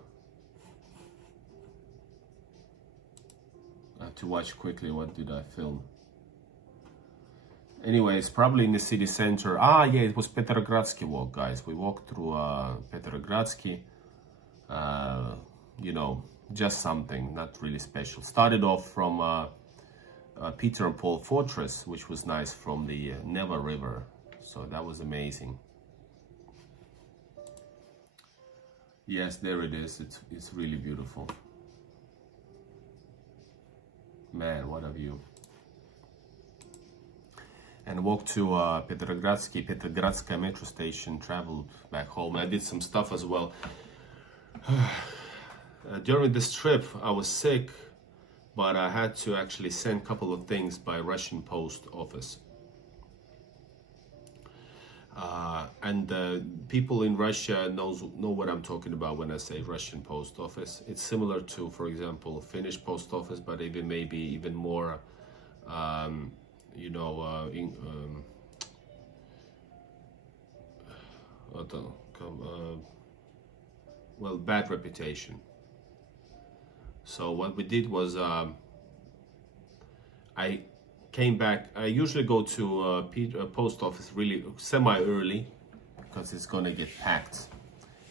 I have to watch quickly, what did I film? Anyways, probably in the city center. Yeah, it was Petrogradsky walk, guys. We walked through Petrogradsky. You know, just something, not really special. Started off from Peter and Paul Fortress, which was nice, from the Neva River. So that was amazing. Yes, there it is. It's really beautiful. Man, what a view. And walked to Petrogradskaya metro station, traveled back home. I did some stuff as well. During this trip, I was sick, but I had to actually send a couple of things by Russian post office. And people in Russia know what I'm talking about when I say Russian post office. It's similar to, for example, Finnish post office, but maybe even more, you know, well, bad reputation. So what we did was, I came back. I usually go to post office really semi-early because it's gonna get packed.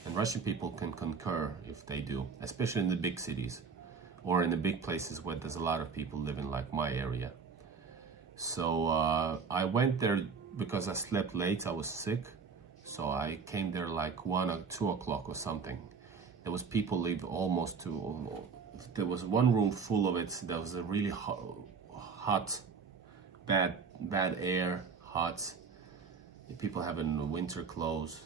And Russian people can concur if they do, especially in the big cities or in the big places where there's a lot of people living, like my area. So I went there because I slept late, I was sick. So I came there like 1 or 2 o'clock or something. There was people live almost to, there was one room full of it. There was a really hot, bad air, hot. People having winter clothes.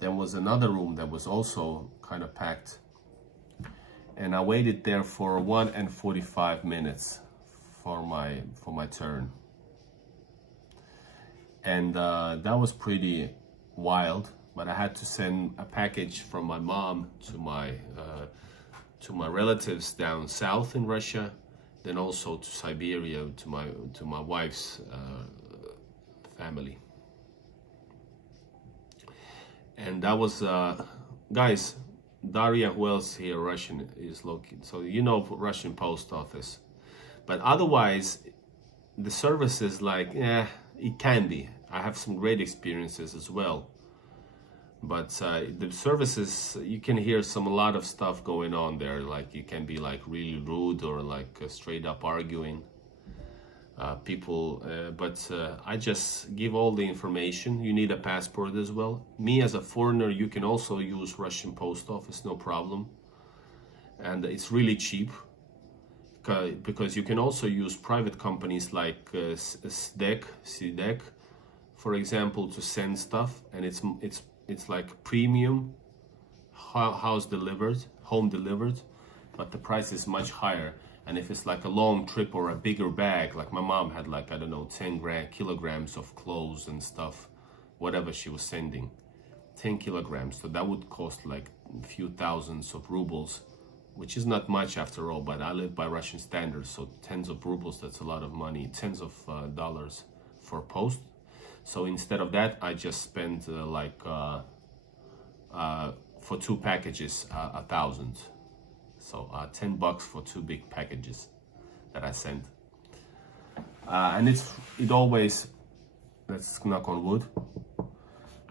There was another room that was also kind of packed. And I waited there for 1 and 45 minutes for my turn. And that was pretty wild, but I had to send a package from my mom to my relatives down south in Russia, then also to Siberia to my wife's family. And that was, guys, Daria, who else here, Russian, is located. So you know Russian post office. But otherwise, the service is like, yeah, it can be. I have some great experiences as well. But the services, you can hear a lot of stuff going on there. Like you can be like really rude or like straight up arguing. But I just give all the information. You need a passport as well. Me as a foreigner, you can also use Russian post office, no problem. And it's really cheap because you can also use private companies like SDEC, for example, to send stuff, and it's like premium home delivered, but the price is much higher. And if it's like a long trip or a bigger bag, like my mom had like, I don't know, 10 kilograms of clothes and stuff, whatever she was sending, 10 kilograms. So that would cost like a few thousands of rubles, which is not much after all, but I live by Russian standards. So tens of rubles, that's a lot of money, tens of dollars for post. So instead of that, I just spent for 2 packages, 1,000. So $10 for 2 big packages that I sent. And it always, let's knock on wood,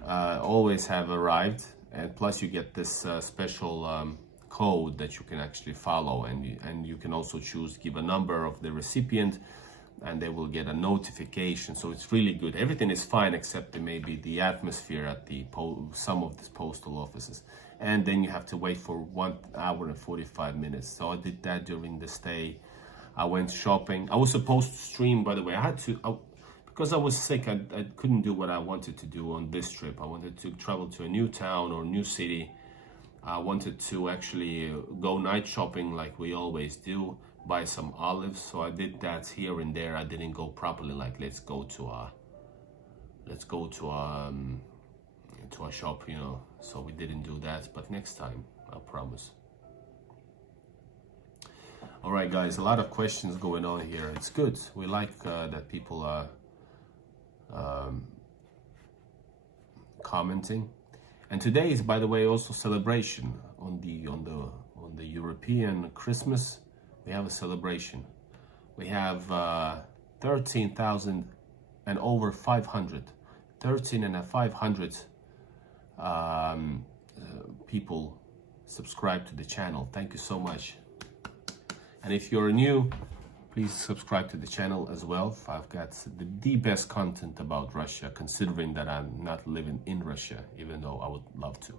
always have arrived. And plus you get this special code that you can actually follow, and you can also give a number of the recipient, and they will get a notification. So it's really good. Everything is fine except maybe the atmosphere at some of these postal offices. And then you have to wait for 1 hour and 45 minutes. So I did that during the stay. I went shopping. I was supposed to stream, by the way. I had to, because I was sick, I couldn't do what I wanted to do on this trip. I wanted to travel to a new town or new city. I wanted to actually go night shopping like we always do, buy some olives. So I did that here and there. I didn't go properly, like let's go to a shop, you know. So we didn't do that, but next time, I promise. All right, guys, a lot of questions going on here. It's good. We like that people are commenting. And today is, by the way, also celebration on the European Christmas. We have a celebration. We have 13,000 and over 500, 13 and 500 people subscribe to the channel. Thank you so much. And if you're new, please subscribe to the channel as well. I've got the best content about Russia, considering that I'm not living in Russia, even though I would love to.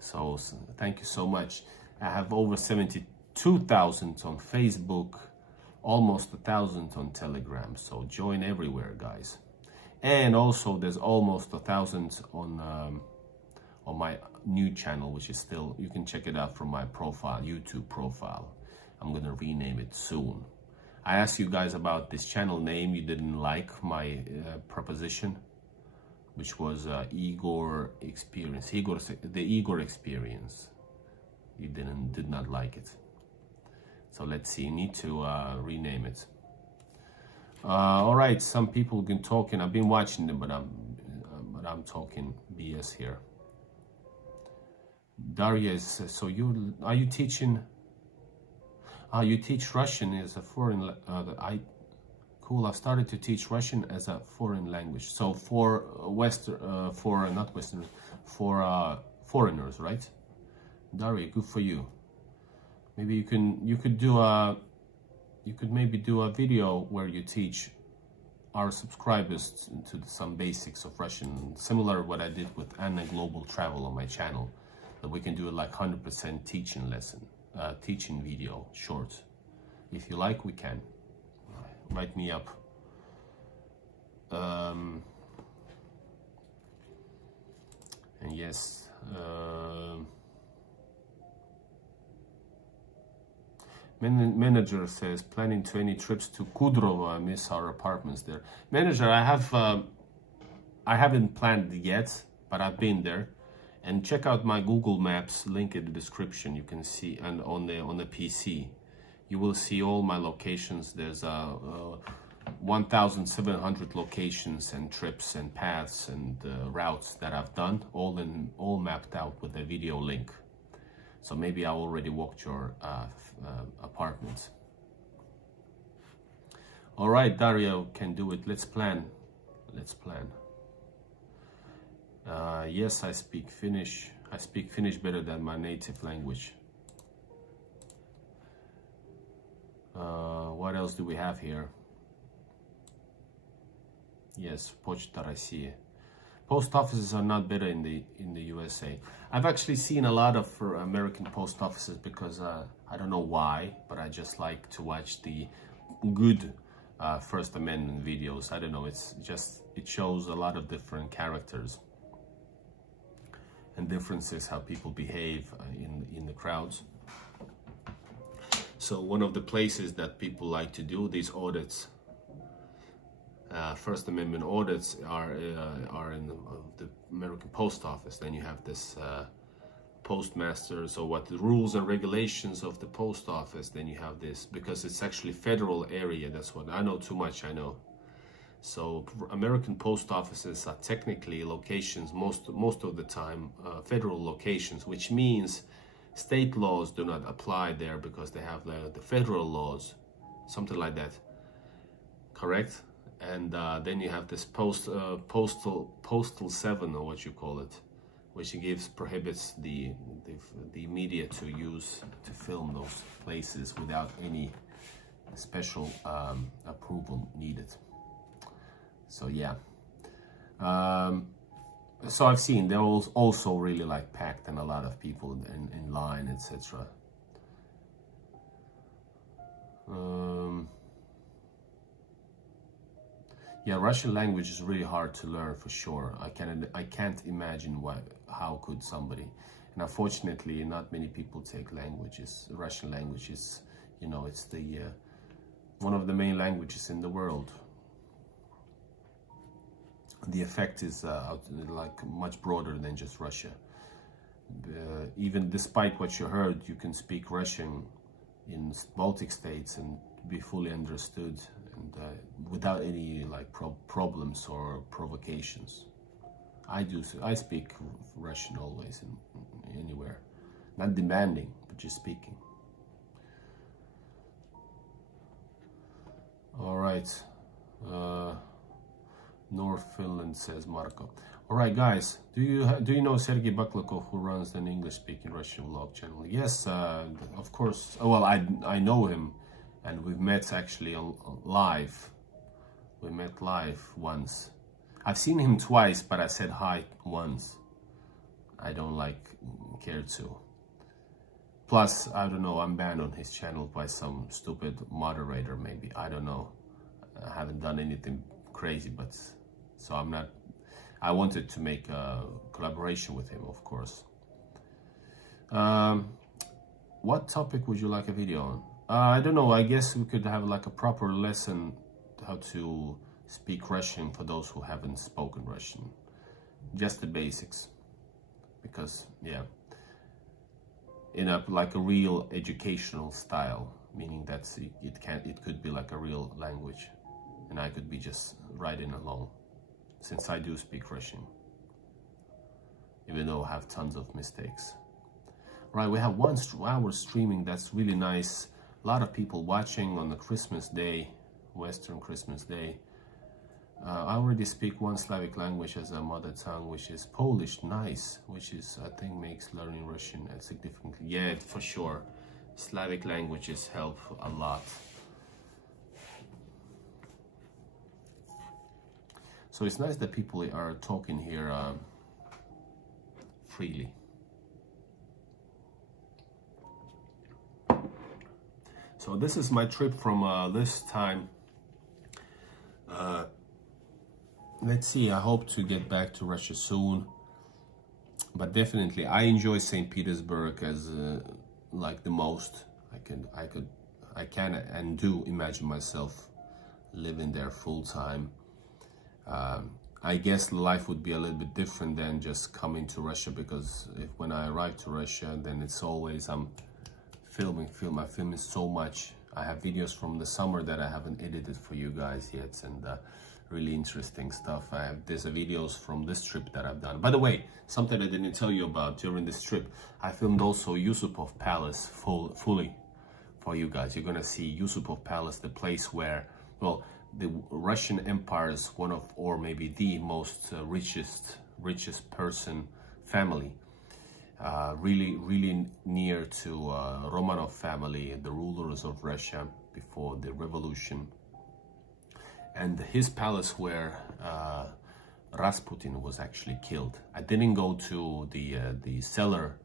So thank you so much. I have over 72,000 on Facebook, almost 1,000 on Telegram. So join everywhere, guys. And also there's almost 1,000 on my new channel, which is still, you can check it out from my profile, YouTube profile. I'm gonna rename it soon. I asked you guys about this channel name. You didn't like my proposition, which was Igor Experience. The Igor Experience. You did not like it. So let's see. You need to rename it. All right. Some people been talking. I've been watching them, but I'm talking BS here. Daria is. So are you teaching? You teach Russian as a foreign. Cool. I started to teach Russian as a foreign language. So for foreigners, right? Daria, good for you. Maybe you could maybe do a video where you teach our subscribers to some basics of Russian, similar to what I did with Anna Global Travel on my channel. That we can do it like 100% teaching lesson, teaching video, short. If you like, we can. Write me up. And yes. Manager says, planning 20 trips to Kudrovo. I miss our apartments there. Manager, I haven't planned yet, but I've been there. And check out my Google Maps, link in the description. You can see, and on the PC, you will see all my locations. There's 1,700 locations and trips and paths and routes that I've done, all mapped out with a video link. So maybe I already walked your apartments. All right, Dario can do it. Let's plan. Let's plan. Yes, I speak Finnish. I speak Finnish better than my native language. What else do we have here? Yes, Почта России. Post offices are not better in the USA. I've actually seen a lot of American post offices because I don't know why, but I just like to watch the good First Amendment videos. I don't know, it's just, it shows a lot of different characters and differences, how people behave in the crowds. So one of the places that people like to do these audits, First Amendment audits, are in the American Post Office. Then you have this postmaster, so what the rules and regulations of the post office. Then you have this, because it's actually federal area. That's what I know, too much I know. So American post offices are technically locations, most of the time federal locations, which means state laws do not apply there because they have the federal laws, something like that, correct? And then you have this postal 7, or what you call it, which prohibits the media to film those places without any special approval needed. So yeah, so I've seen they're also really like packed and a lot of people in line, etc. Yeah, Russian language is really hard to learn for sure. I can't imagine how could somebody. And unfortunately, not many people take languages. Russian language is, you know, it's the one of the main languages in the world. The effect is like much broader than just Russia. Even despite what you heard, you can speak Russian in Baltic states and be fully understood, and without any like problems or provocations. I speak Russian always and anywhere, not demanding, but just speaking. All right. North Finland, says Marco. All right, guys, do you know Sergei Baklakov, who runs an English-speaking Russian vlog channel? Yes, of course. Well, I know him, and we've met actually live. We met live once. I've seen him twice, but I said hi once. I don't care to. Plus, I don't know, I'm banned on his channel by some stupid moderator, maybe. I don't know. I haven't done anything crazy, but so I'm not. I wanted to make a collaboration with him, of course. What topic would you like a video on? I don't know. I guess we could have like a proper lesson how to speak Russian for those who haven't spoken Russian. Just the basics, because yeah, in a like a real educational style, meaning that it could be like a real language, and I could be just riding along, since I do speak Russian, even though I have tons of mistakes. Right, we have 1 hour streaming. That's really nice. A lot of people watching on the Christmas day, Western Christmas day. I already speak 1 Slavic language as a mother tongue, which is Polish. Nice, which is, I think, makes learning Russian significantly. Yeah, for sure. Slavic languages help a lot. So it's nice that people are talking here freely. So this is my trip from this time. Let's see, I hope to get back to Russia soon. But definitely, I enjoy St. Petersburg as like the most. I can and do imagine myself living there full time. I guess life would be a little bit different than just coming to Russia, because when I arrive to Russia, then it's always I'm filming. I film so much. I have videos from the summer that I haven't edited for you guys yet, and really interesting stuff. There's videos from this trip that I've done. By the way, something I didn't tell you about during this trip, I filmed also Yusupov Palace fully for you guys. You're gonna see Yusupov Palace, the place where, well, the Russian Empire is one of, or maybe the most richest family. Really near to Romanov family, the rulers of Russia before the revolution. And his palace where Rasputin was actually killed. I didn't go to the cellar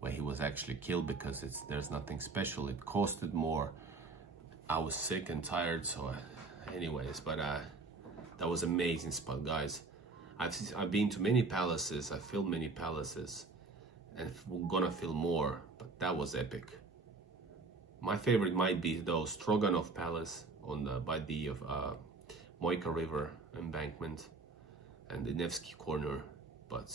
where he was actually killed because there's nothing special. It costed more. I was sick and tired, so anyways, but that was amazing spot, guys. I've been to many palaces. I filmed many palaces, and we're gonna film more, but that was epic. My favorite might be though Stroganov Palace by the Moika River embankment and the Nevsky Corner, but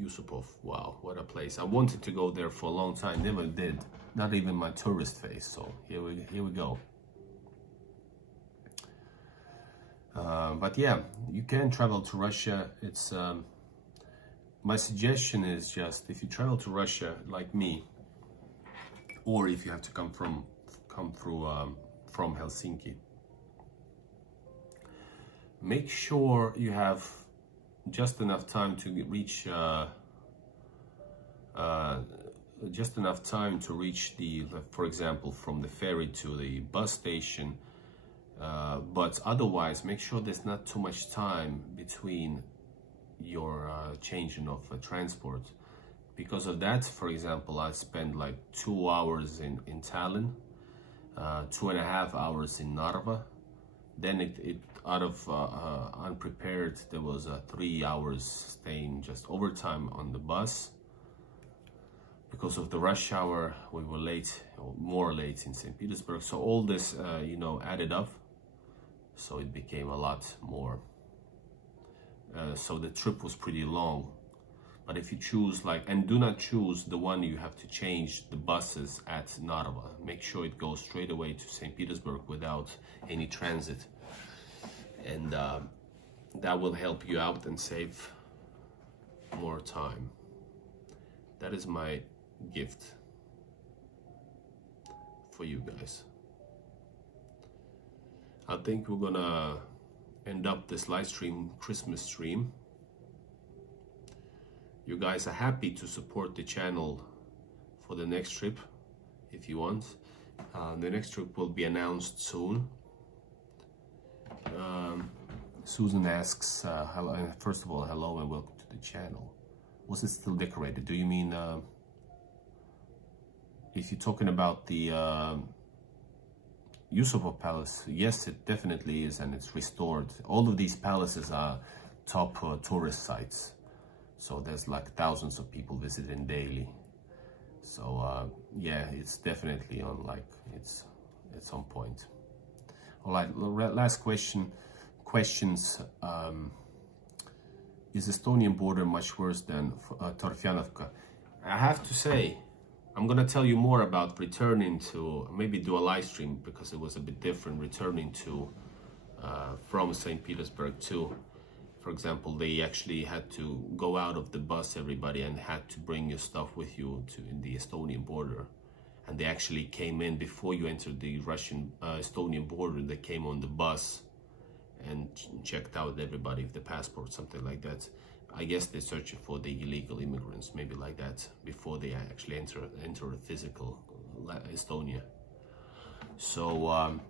Yusupov, wow, what a place. I wanted to go there for a long time, never did, not even my tourist phase, so here we go. But yeah, you can travel to Russia. It's my suggestion is just, if you travel to Russia like me, or if you have to come through from Helsinki, make sure you have just enough time to reach for example, from the ferry to the bus station. But otherwise, make sure there's not too much time between your changing of transport. Because of that, for example, I spent like 2 hours in Tallinn, 2.5 hours in Narva. Then it out of unprepared, there was 3 hours staying just overtime on the bus. Because of the rush hour, we were late, or more late in St. Petersburg. So all this, added up. So it became a lot more. So the trip was pretty long. But if you choose and do not choose the one you have to change the buses at Narva. Make sure it goes straight away to St. Petersburg without any transit. And that will help you out and save more time. That is my gift for you guys. I think we're gonna end up this live stream, Christmas stream. You guys are happy to support the channel for the next trip, if you want. The next trip will be announced soon. Susan asks, hello, first of all, hello and welcome to the channel. Was it still decorated? Do you mean, if you're talking about the Yusupov Palace? Yes, it definitely is, and it's restored. All of these palaces are top tourist sites. So there's like thousands of people visiting daily. So yeah, it's definitely on, it's on point. All right, last questions. Is Estonian border much worse than Torfyanovka? I have to say, I'm gonna tell you more about returning to, maybe do a live stream because it was a bit different, returning to from St. Petersburg too. For example, they actually had to go out of the bus, everybody, and had to bring your stuff with you to the Estonian border. And they actually came in before you entered the Russian Estonian border. They came on the bus and checked out everybody with the passport, something like that. I guess they're searching for the illegal immigrants, maybe like that, before they actually enter a physical Estonia. So,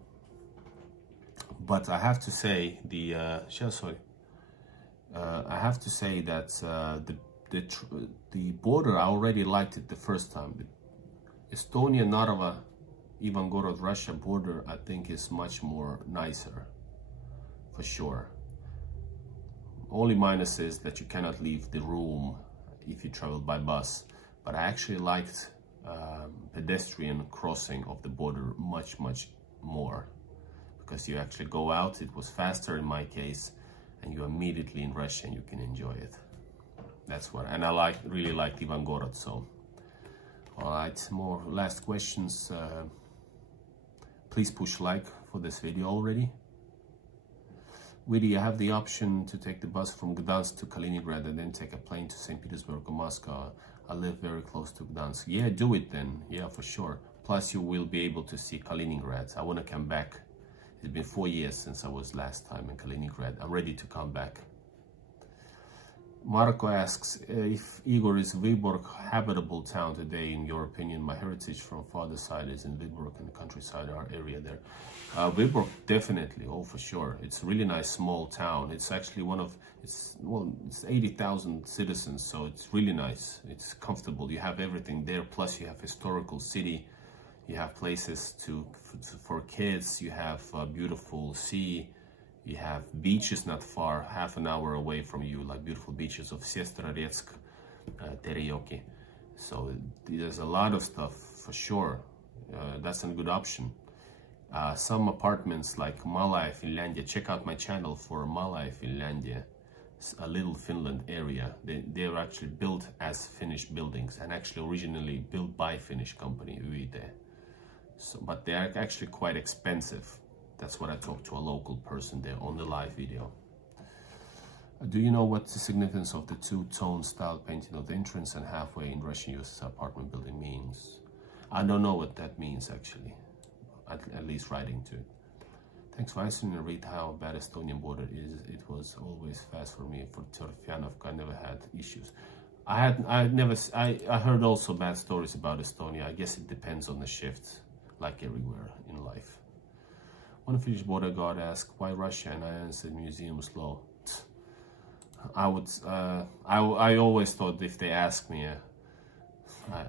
but I have to say I have to say that the border, I already liked it the first time. The Estonia, Narva, Ivangorod, Russia border, I think is much more nicer, for sure. Only minus is that you cannot leave the room if you travel by bus. But I actually liked pedestrian crossing of the border much more, because you actually go out. It was faster in my case, and you're immediately in Russia and you can enjoy it. That's what, and I really liked Ivangorod. So, all right, more last questions. Please push like for this video already. Willie, you have the option to take the bus from Gdansk to Kaliningrad and then take a plane to St. Petersburg or Moscow. I live very close to Gdansk. Yeah, do it then. Yeah, for sure. Plus, you will be able to see Kaliningrad. I want to come back. It's been 4 years since I was last time in Kaliningrad. I'm ready to come back. Marco asks if Igor is Vyborg habitable town today in your opinion. My heritage from father's side is in Vyborg and the countryside, our area there. Vyborg definitely, oh for sure. It's a really nice small town. It's actually it's 80,000 citizens, so it's really nice. It's comfortable. You have everything there. Plus you have historical city. You have places for kids. You have a beautiful sea. You have beaches not far, half an hour away from you, like beautiful beaches of Sestroretsk, Tereyoki. So there's a lot of stuff for sure. That's a good option. Some apartments like Malaya, Finlandia. Check out my channel for Malaya, Finlandia, a little Finland area. They're actually built as Finnish buildings and actually originally built by Finnish company UIT. So, but they are actually quite expensive. That's what I talked to a local person there on the live video. Do you know what the significance of the two-tone style painting of the entrance and halfway in Russian use apartment building means? I don't know what that means actually, at least writing to it. Thanks for answering and read how bad Estonian border is. It was always fast for me. For Tjorfjanovka, I never had issues. I heard also bad stories about Estonia. I guess it depends on the shift, like everywhere in life. One Finnish border guard asked why Russia, and I answered museums law. I always thought if they ask me,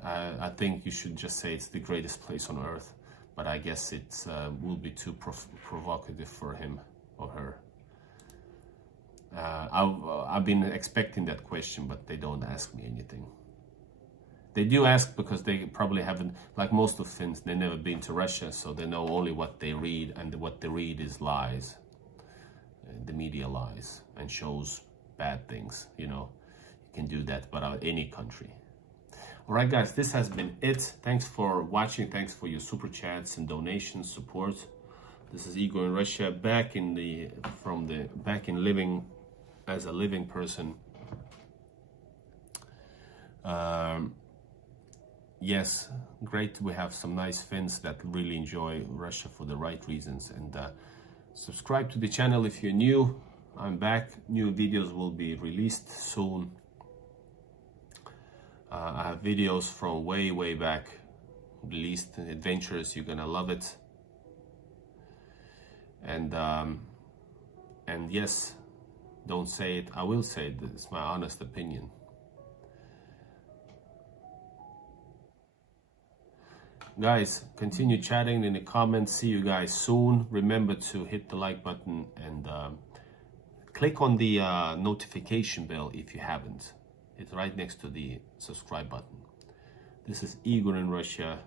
I think you should just say it's the greatest place on earth. But I guess it will be too provocative for him or her. I've been expecting that question, but they don't ask me anything. They do ask because they probably haven't, like most of Finns, they've never been to Russia, so they know only what they read, and what they read is lies. The media lies and shows bad things, you know. You can do that about any country. Alright guys, this has been it. Thanks for watching, thanks for your super chats and donations, support. This is Igor in Russia, back in living as a living person. Yes, great. We have some nice Finns that really enjoy Russia for the right reasons. And subscribe to the channel if you're new. I'm back. New videos will be released soon. I have videos from way back, released adventures. You're gonna love it. And yes, don't say it. I will say it. It's my honest opinion. Guys, continue chatting in the comments. See you guys soon. Remember to hit the like button and click on the notification bell if you haven't. It's right next to the subscribe button. This is Igor in Russia.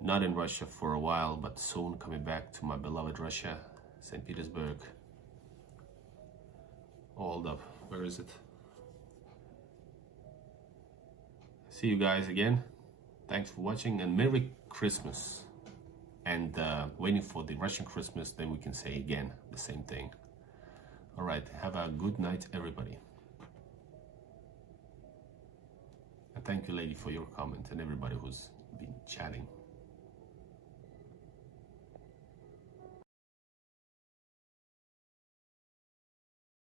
Not in Russia for a while, but soon coming back to my beloved Russia, St. Petersburg. Hold up, where is it? See you guys again. Thanks for watching and Merry Christmas. And waiting for the Russian Christmas, then we can say again the same thing. All right, have a good night, everybody. And thank you, lady, for your comment and everybody who's been chatting.